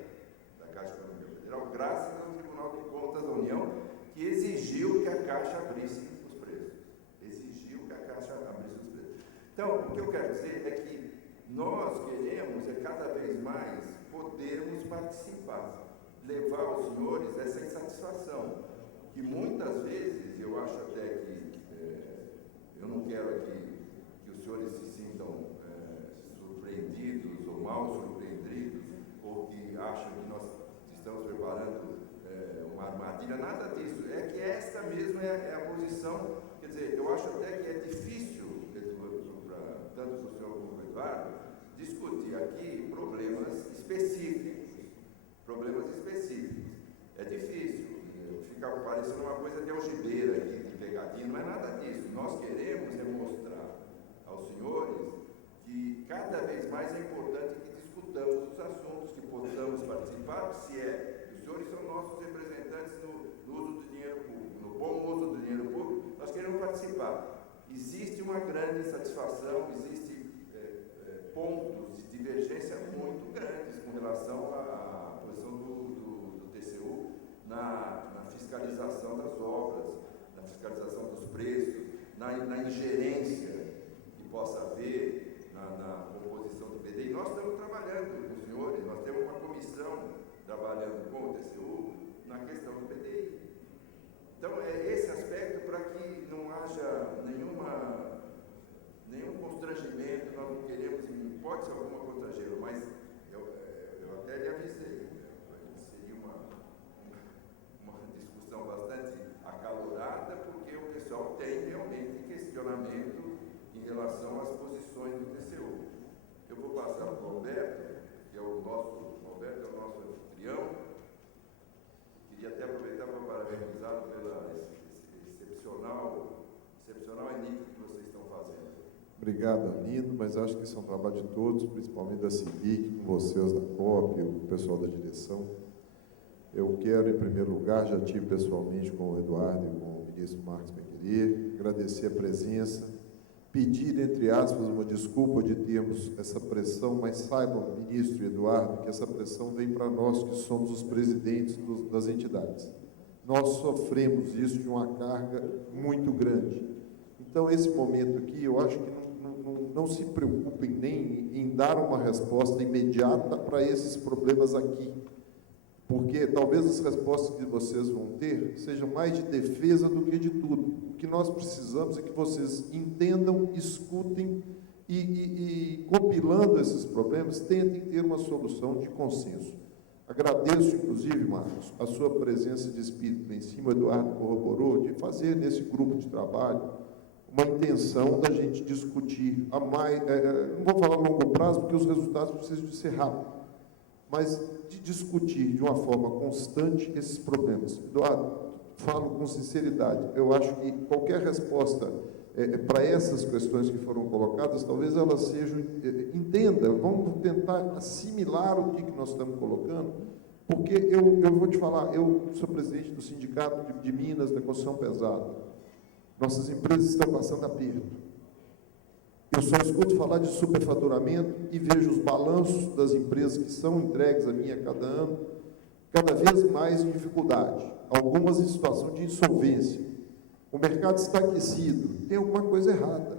da Caixa Econômica Federal, graças ao Tribunal de Contas da União, que exigiu que a Caixa abrisse os preços. Então, o que eu quero dizer é que nós queremos, cada vez mais, podermos participar, levar aos senhores essa insatisfação, que muitas vezes, eu acho até que, eu não quero aqui que os senhores se sintam surpreendidos ou mal surpreendidos, ou que acham que nós estamos preparando uma armadilha, nada disso. É que esta mesmo é a posição, quer dizer, eu acho até que é difícil, tanto para o senhor como para o Eduardo, discutir aqui problemas específicos. É difícil. Fica parecendo uma coisa de algibeira aqui, de pegadinha, não é nada disso. Nós queremos mostrar aos senhores que cada vez mais é importante que discutamos os assuntos, que possamos participar, os senhores são nossos representantes no uso do dinheiro público, no bom uso do dinheiro público, nós queremos participar. Existe uma grande insatisfação, existem pontos de divergência muito grandes com relação à posição do TCU na fiscalização das obras, na fiscalização dos preços, na ingerência que possa haver na composição do PDI. Nós estamos trabalhando com os senhores, nós temos uma comissão trabalhando com o TCU na questão do PDI. Então, é esse aspecto para que não haja nenhum constrangimento, nós não queremos, em hipótese alguma, constrangê-lo, mas eu até lhe avisei, seria uma discussão bastante acalorada, porque o pessoal tem realmente questionamento em relação às posições do TCU. Eu vou passar para o Roberto, que é o nosso anfitrião. Queria até aproveitar para parabenizá-lo pela excepcional enigma que vocês estão fazendo. Obrigado, Arlindo, mas acho que isso é um trabalho de todos, principalmente da CIVIC, com vocês da COP, o pessoal da direção. Eu quero, em primeiro lugar, já tive pessoalmente com o Eduardo e com o ministro Marcos Mequeri, agradecer a presença, pedir, entre aspas, uma desculpa de termos essa pressão, mas saibam, ministro Eduardo, que essa pressão vem para nós, que somos os presidentes das entidades. Nós sofremos isso de uma carga muito grande. Então, esse momento aqui, eu acho que não se preocupem nem em dar uma resposta imediata para esses problemas aqui, porque talvez as respostas que vocês vão ter sejam mais de defesa do que de tudo. O que nós precisamos é que vocês entendam, escutem e compilando esses problemas, tentem ter uma solução de consenso. Agradeço, inclusive, Marcos, a sua presença de espírito em cima, o Eduardo corroborou, de fazer nesse grupo de trabalho uma intenção da gente discutir a mais, não vou falar a longo prazo, porque os resultados precisam de ser rápidos, mas de discutir de uma forma constante esses problemas. Eduardo, falo com sinceridade, eu acho que qualquer resposta para essas questões que foram colocadas, talvez elas sejam, entenda, vamos tentar assimilar o que nós estamos colocando, porque eu vou te falar, eu sou presidente do Sindicato de Minas da Construção Pesada. Nossas empresas estão passando aperto. Eu só escuto falar de superfaturamento e vejo os balanços das empresas que são entregues a mim a cada ano, cada vez mais em dificuldade, algumas em situação de insolvência. O mercado está aquecido, tem alguma coisa errada,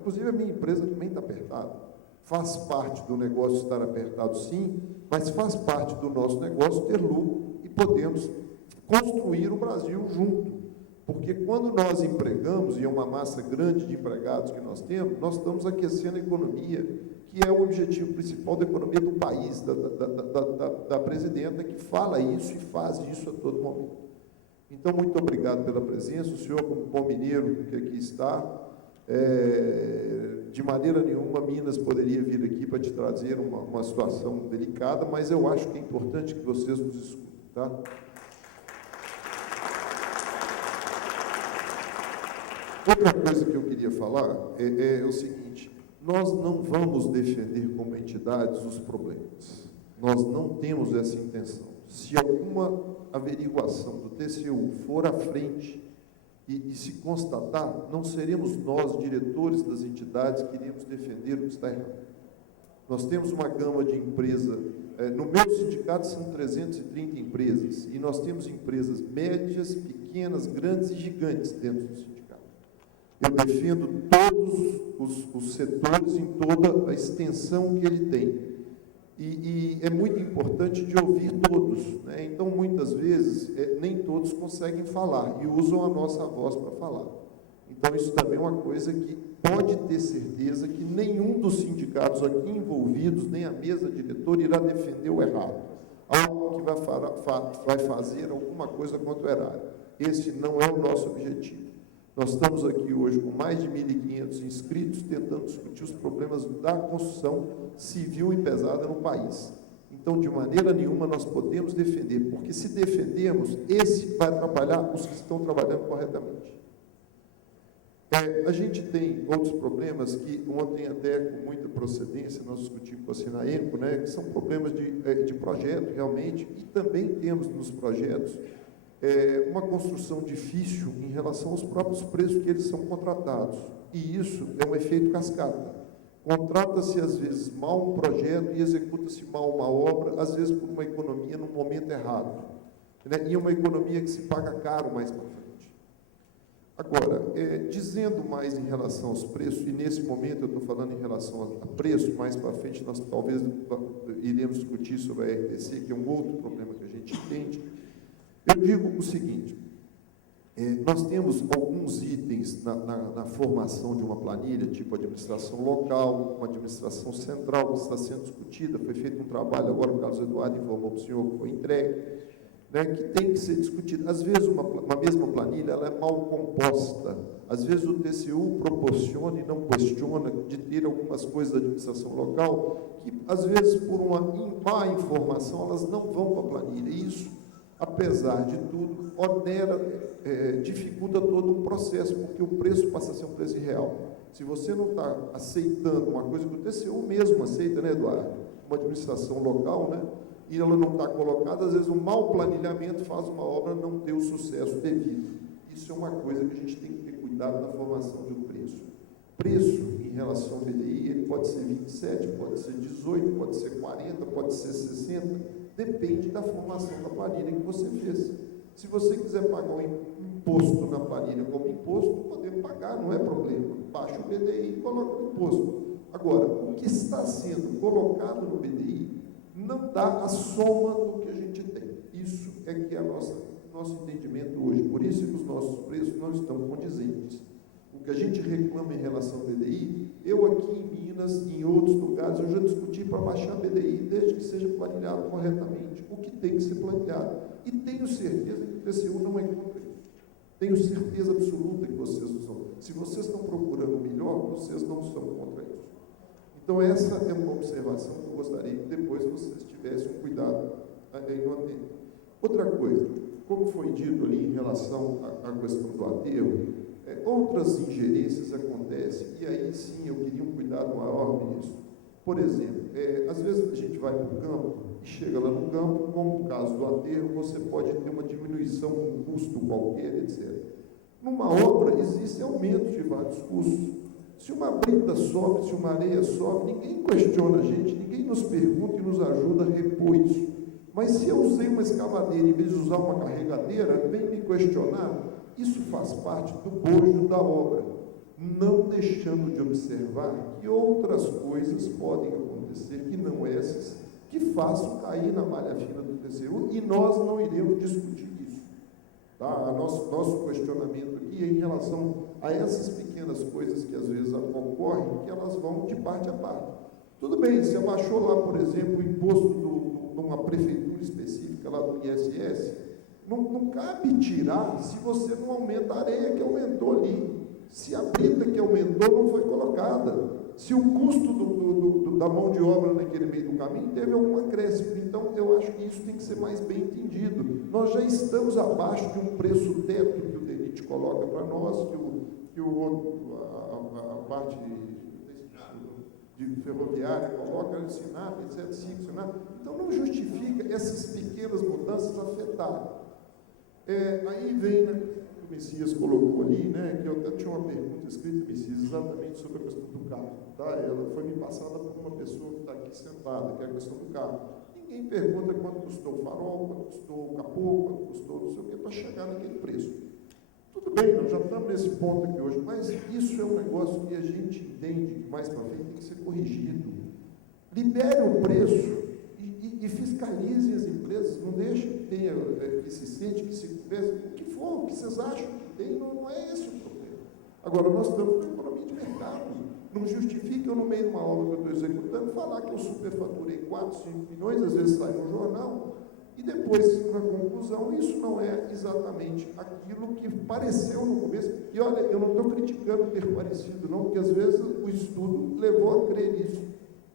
Inclusive, a minha empresa também está apertada. Faz parte do negócio estar apertado, sim, mas faz parte do nosso negócio ter lucro e podemos construir o Brasil junto. Porque quando nós empregamos, e é uma massa grande de empregados que nós temos, nós estamos aquecendo a economia, que é o objetivo principal da economia do país, da presidenta, que fala isso e faz isso a todo momento. Então, muito obrigado pela presença. O senhor, como bom mineiro que aqui está, de maneira nenhuma, Minas poderia vir aqui para te trazer uma situação delicada, mas eu acho que é importante que vocês nos escutem, tá? Outra coisa que eu queria falar é o seguinte: nós não vamos defender como entidades os problemas. Nós não temos essa intenção. Se alguma averiguação do TCU for à frente e se constatar, não seremos nós, diretores das entidades, que iremos defender o que está errado. Nós temos uma gama de empresas. No meu sindicato são 330 empresas, e nós temos empresas médias, pequenas, grandes e gigantes dentro do sindicato. Eu defendo todos os setores em toda a extensão que ele tem. E é muito importante de ouvir todos, né? Então, muitas vezes, nem todos conseguem falar e usam a nossa voz para falar. Então, isso também é uma coisa que pode ter certeza que nenhum dos sindicatos aqui envolvidos, nem a mesa diretora, irá defender o errado. Algo que vai fazer alguma coisa contra o errado. Esse não é o nosso objetivo. Nós estamos aqui hoje com mais de 1.500 inscritos, tentando discutir os problemas da construção civil e pesada no país. Então, de maneira nenhuma, nós podemos defender, porque se defendermos, esse vai atrapalhar os que estão trabalhando corretamente. A gente tem outros problemas que ontem, até com muita procedência, nós discutimos com a Sinaenco, né, que são problemas de projeto, realmente, e também temos nos projetos uma construção difícil em relação aos próprios preços que eles são contratados. E isso é um efeito cascata. Contrata-se, às vezes, mal um projeto e executa-se mal uma obra, às vezes por uma economia no momento errado, né? E uma economia que se paga caro mais para frente. Agora, dizendo mais em relação aos preços, e nesse momento eu estou falando em relação a preço, mais para frente nós talvez iremos discutir sobre a RTC, que é um outro problema que a gente entende. Eu digo o seguinte: nós temos alguns itens na formação de uma planilha, tipo administração local, uma administração central, que está sendo discutida. Foi feito um trabalho, agora o Carlos Eduardo informou para o senhor que foi entregue, né, que tem que ser discutido. Às vezes, uma mesma planilha ela é mal composta. Às vezes, o TCU proporciona e não questiona de ter algumas coisas da administração local que, às vezes, por uma má informação, elas não vão para a planilha. E isso, apesar de tudo, dificulta todo o processo, porque o preço passa a ser um preço irreal. Se você não está aceitando uma coisa que o TCU mesmo aceita, né, Eduardo? Uma administração local, né? E ela não está colocada, às vezes um mau planilhamento faz uma obra não ter o sucesso devido. Isso é uma coisa que a gente tem que ter cuidado na formação de um preço. preço em relação ao BDI, ele pode ser 27, pode ser 18, pode ser 40, pode ser 60, depende da formação da planilha que você fez. Se você quiser pagar um imposto na planilha como imposto, podemos pagar, não é problema. Baixa o BDI e coloca o imposto. Agora, o que está sendo colocado no BDI não dá a soma do que a gente tem. Isso é que é nosso entendimento hoje. Por isso que os nossos preços não estão condizentes. O que a gente reclama em relação ao BDI, eu aqui em Minas, em outros lugares, eu já discuti para baixar BDI, desde que seja planilhado corretamente, o que tem que ser planilhado. E tenho certeza que o TCU não é contra isso. Tenho certeza absoluta que vocês não são. Se vocês estão procurando o melhor, vocês não são contra isso. Então, essa é uma observação que eu gostaria que depois vocês tivessem um cuidado em manter. Outra coisa, como foi dito ali em relação à questão do aterro, outras ingerências acontecem, e aí sim eu queria um cuidado maior nisso. Por exemplo, às vezes a gente vai para o campo e chega lá no campo, como no caso do aterro, você pode ter uma diminuição de um custo qualquer, etc. Numa obra, existe aumento de vários custos. Se uma brita sobe, se uma areia sobe, ninguém questiona a gente, ninguém nos pergunta e nos ajuda a repor isso. Mas se eu usei uma escavadeira em vez de usar uma carregadeira, vem me questionar. Isso faz parte do bojo da obra, não deixando de observar que outras coisas podem acontecer, que não essas, que façam cair na malha fina do TCU, e nós não iremos discutir isso. Tá? Nosso questionamento aqui é em relação a essas pequenas coisas que às vezes ocorrem, que elas vão de parte a parte. Tudo bem, se abaixou lá, por exemplo, o imposto de uma prefeitura específica lá do ISS, não cabe tirar se você não aumenta a areia que aumentou ali. Se a brita que aumentou não foi colocada. Se o custo da mão de obra naquele meio do caminho teve algum acréscimo. Então, eu acho que isso tem que ser mais bem entendido. Nós já estamos abaixo de um preço teto que o DENIT coloca para nós, que a parte de ferroviária coloca, SINAP, etc. SINAP. Então, não justifica essas pequenas mudanças afetarem. Aí vem, né, o Messias colocou ali, né, que eu até tinha uma pergunta escrita, Messias, exatamente sobre a questão do carro. Tá? Ela foi me passada por uma pessoa que está aqui sentada, que é a questão do carro. Ninguém pergunta quanto custou o farol, quanto custou o capô, quanto custou não sei o que, para chegar naquele preço. Tudo bem, nós já estamos nesse ponto aqui hoje, mas isso é um negócio que a gente entende que mais para frente tem que ser corrigido. Libere o preço e fiscalize as empresas, não deixe que tenha, que se sente, que se converse, o que for, o que vocês acham que tem, não é esse o problema. Agora, nós estamos na economia de mercado. Não justifica eu, no meio de uma obra que eu estou executando, falar que eu superfaturei 4, 5 milhões, às vezes sai no jornal, e depois, na conclusão, isso não é exatamente aquilo que pareceu no começo. E olha, eu não estou criticando ter parecido, não, porque às vezes o estudo levou a crer nisso.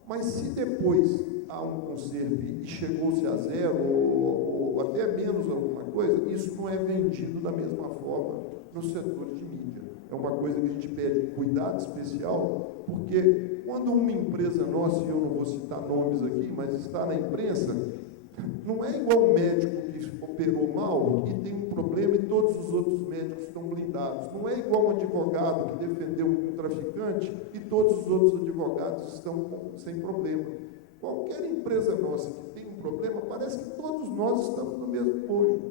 Mas se depois há um conservo e chegou-se a zero, ou até menos alguma coisa, isso não é vendido da mesma forma no setor de mídia. É uma coisa que a gente pede cuidado especial, porque quando uma empresa nossa, e eu não vou citar nomes aqui, mas está na imprensa, não é igual um médico que operou mal e tem um problema e todos os outros médicos estão blindados. Não é igual um advogado que defendeu um traficante e todos os outros advogados estão sem problema. Qualquer empresa nossa que tem um problema, parece que todos nós estamos no mesmo bojo.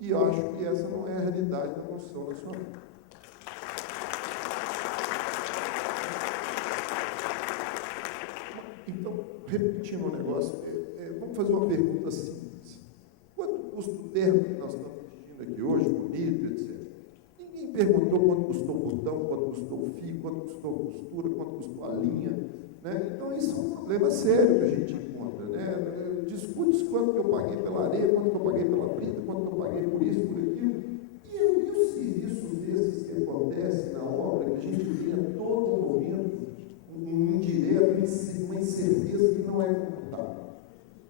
E eu acho que essa não é a realidade da construção nacional. Então, repetindo o negócio, vamos fazer uma pergunta simples. Quanto custa o termo que nós estamos pedindo aqui hoje, bonito, etc. Ninguém perguntou quanto custou o botão, quanto custou o fio, quanto custou a costura, quanto custou a linha. Né? Então, isso é um problema sério que a gente encontra. Né? Discute quanto que eu paguei pela areia, quanto que eu paguei pela brita, quanto que eu paguei por isso, por aquilo. E os serviços desses que acontecem na obra, que a gente vê a todo momento, um indireto, uma incerteza que não é contável.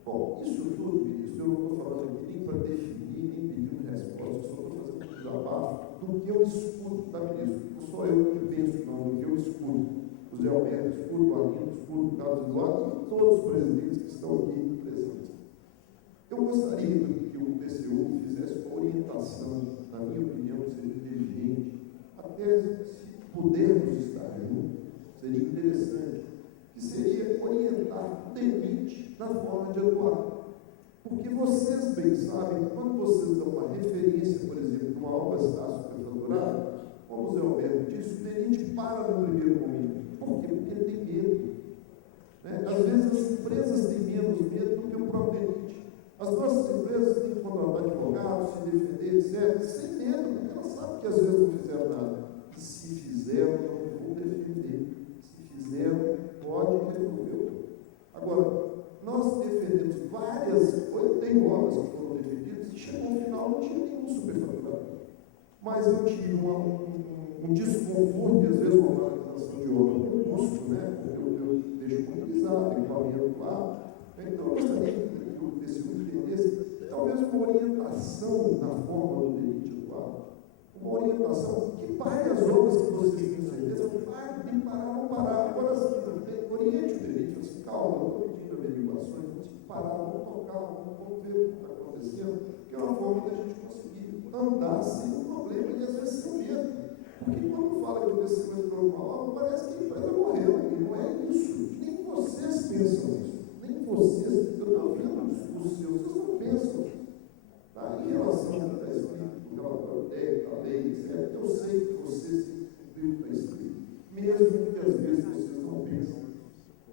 Bom, isso tudo, ministro, eu não estou falando aqui nem para definir, nem pedindo resposta, eu só estou fazendo um desabafo do que eu escuto da ministra. Não sou eu que penso, não, do que eu escuto. O Zé Alberto escuta, o Arlindo escuta, o Carlos Eduardo e todos os presidentes que estão aqui presentes. Eu gostaria que o TCU fizesse uma orientação, na minha opinião, que seria inteligente, até se pudermos estar juntos, forma de atuar. Porque vocês bem sabem, quando vocês dão uma referência, por exemplo, para uma obra estar superfaturada, como o Zé Alberto disse, o DENIT para no primeiro momento. Por quê? Porque ele tem medo. Né? Às vezes as empresas têm menos medo do que o próprio DENIT. As nossas empresas têm que contratar advogados, se defender, etc., sem medo, porque elas sabem que às vezes não fizeram nada. E se fizeram, não vou defender. Se fizeram, pode resolver. Agora, nós defendemos várias, 80 obras que foram defendidas, e chegou no final, não tinha nenhum superfaturado. Mas eu tive um desconforto, e às vezes uma valorização de obra com custo, né? Eu deixo muito pisado, equipamento lá. Então, eu gostaria que o TCU entendesse, talvez uma orientação na forma do DENIT atual, uma orientação que pare as obras que vocês têm certeza, pare, tem que parar, não parar. Agora, assim, oriente o DENIT, assim, calma, eu estou pedindo averiguações, vamos parar, vamos tocar, vamos ver o que está acontecendo, que é uma forma da gente conseguir andar sem um problema e às vezes sem medo. Porque quando fala que o crescimento normal, parece que a empresa morreu, e não é isso. Nem vocês pensam isso. Nem vocês, eu estou vendo os seus, vocês não pensam. Tá? Em relação ao que está escrito, o relatório técnico, a lei, etc., eu sei que vocês cumpriram o que está escrito. Mesmo que às vezes vocês não pensam.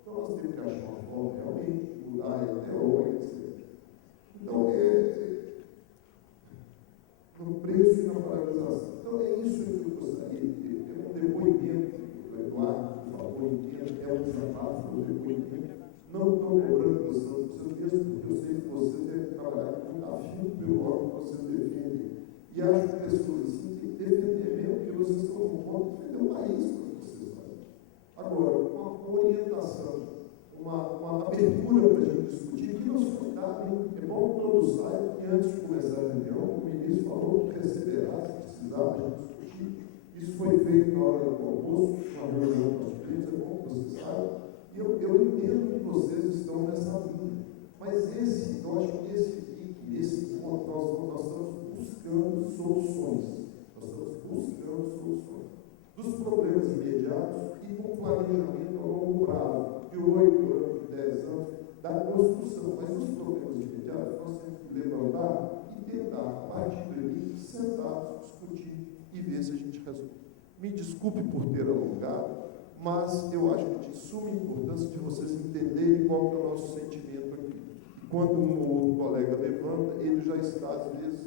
Então nós temos que achar uma forma realmente de mudar até hoje, etc. Então, no preço e na valorização. Então, é isso que eu gostaria de ter. É um depoimento do Eduardo, que falou, entendo, é um desabafo do depoimento. Não estou cobrando vocês mesmos, porque eu sei que vocês devem trabalhar com muito afim pelo órgão que vocês defendem. E acho que pessoas assim têm que defender mesmo, porque vocês estão no ponto de defender o país quando vocês fazem. Agora, uma orientação, uma abertura para a gente discutir, que nos foi dado, é bom que todos saibam que antes de começar a reunião, o ministro falou que receberá, se precisar, a gente discutir. Isso foi feito na hora do almoço, uma reunião com os clientes, é bom que vocês saibam. E eu entendo que vocês estão nessa linha. Mas eu acho que nesse ponto, nós estamos buscando soluções. Nós estamos buscando soluções dos problemas imediatos e com planejamento a longo prazo, de 8 anos, de 10 anos, da construção. Mas os problemas imediatos nós temos que levantar e tentar, a partir dali, sentar, discutir e ver se a gente resolve. Me desculpe por ter alongado, mas eu acho que de suma importância de vocês entenderem qual que é o nosso sentimento aqui. Quando um ou outro colega levanta, ele já está, às vezes,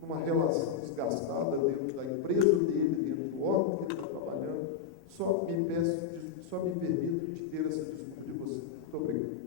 numa relação desgastada dentro da empresa dele, dentro do órgão que ele está trabalhando. Só me permito de ter essa desculpa de vocês. Muito obrigado.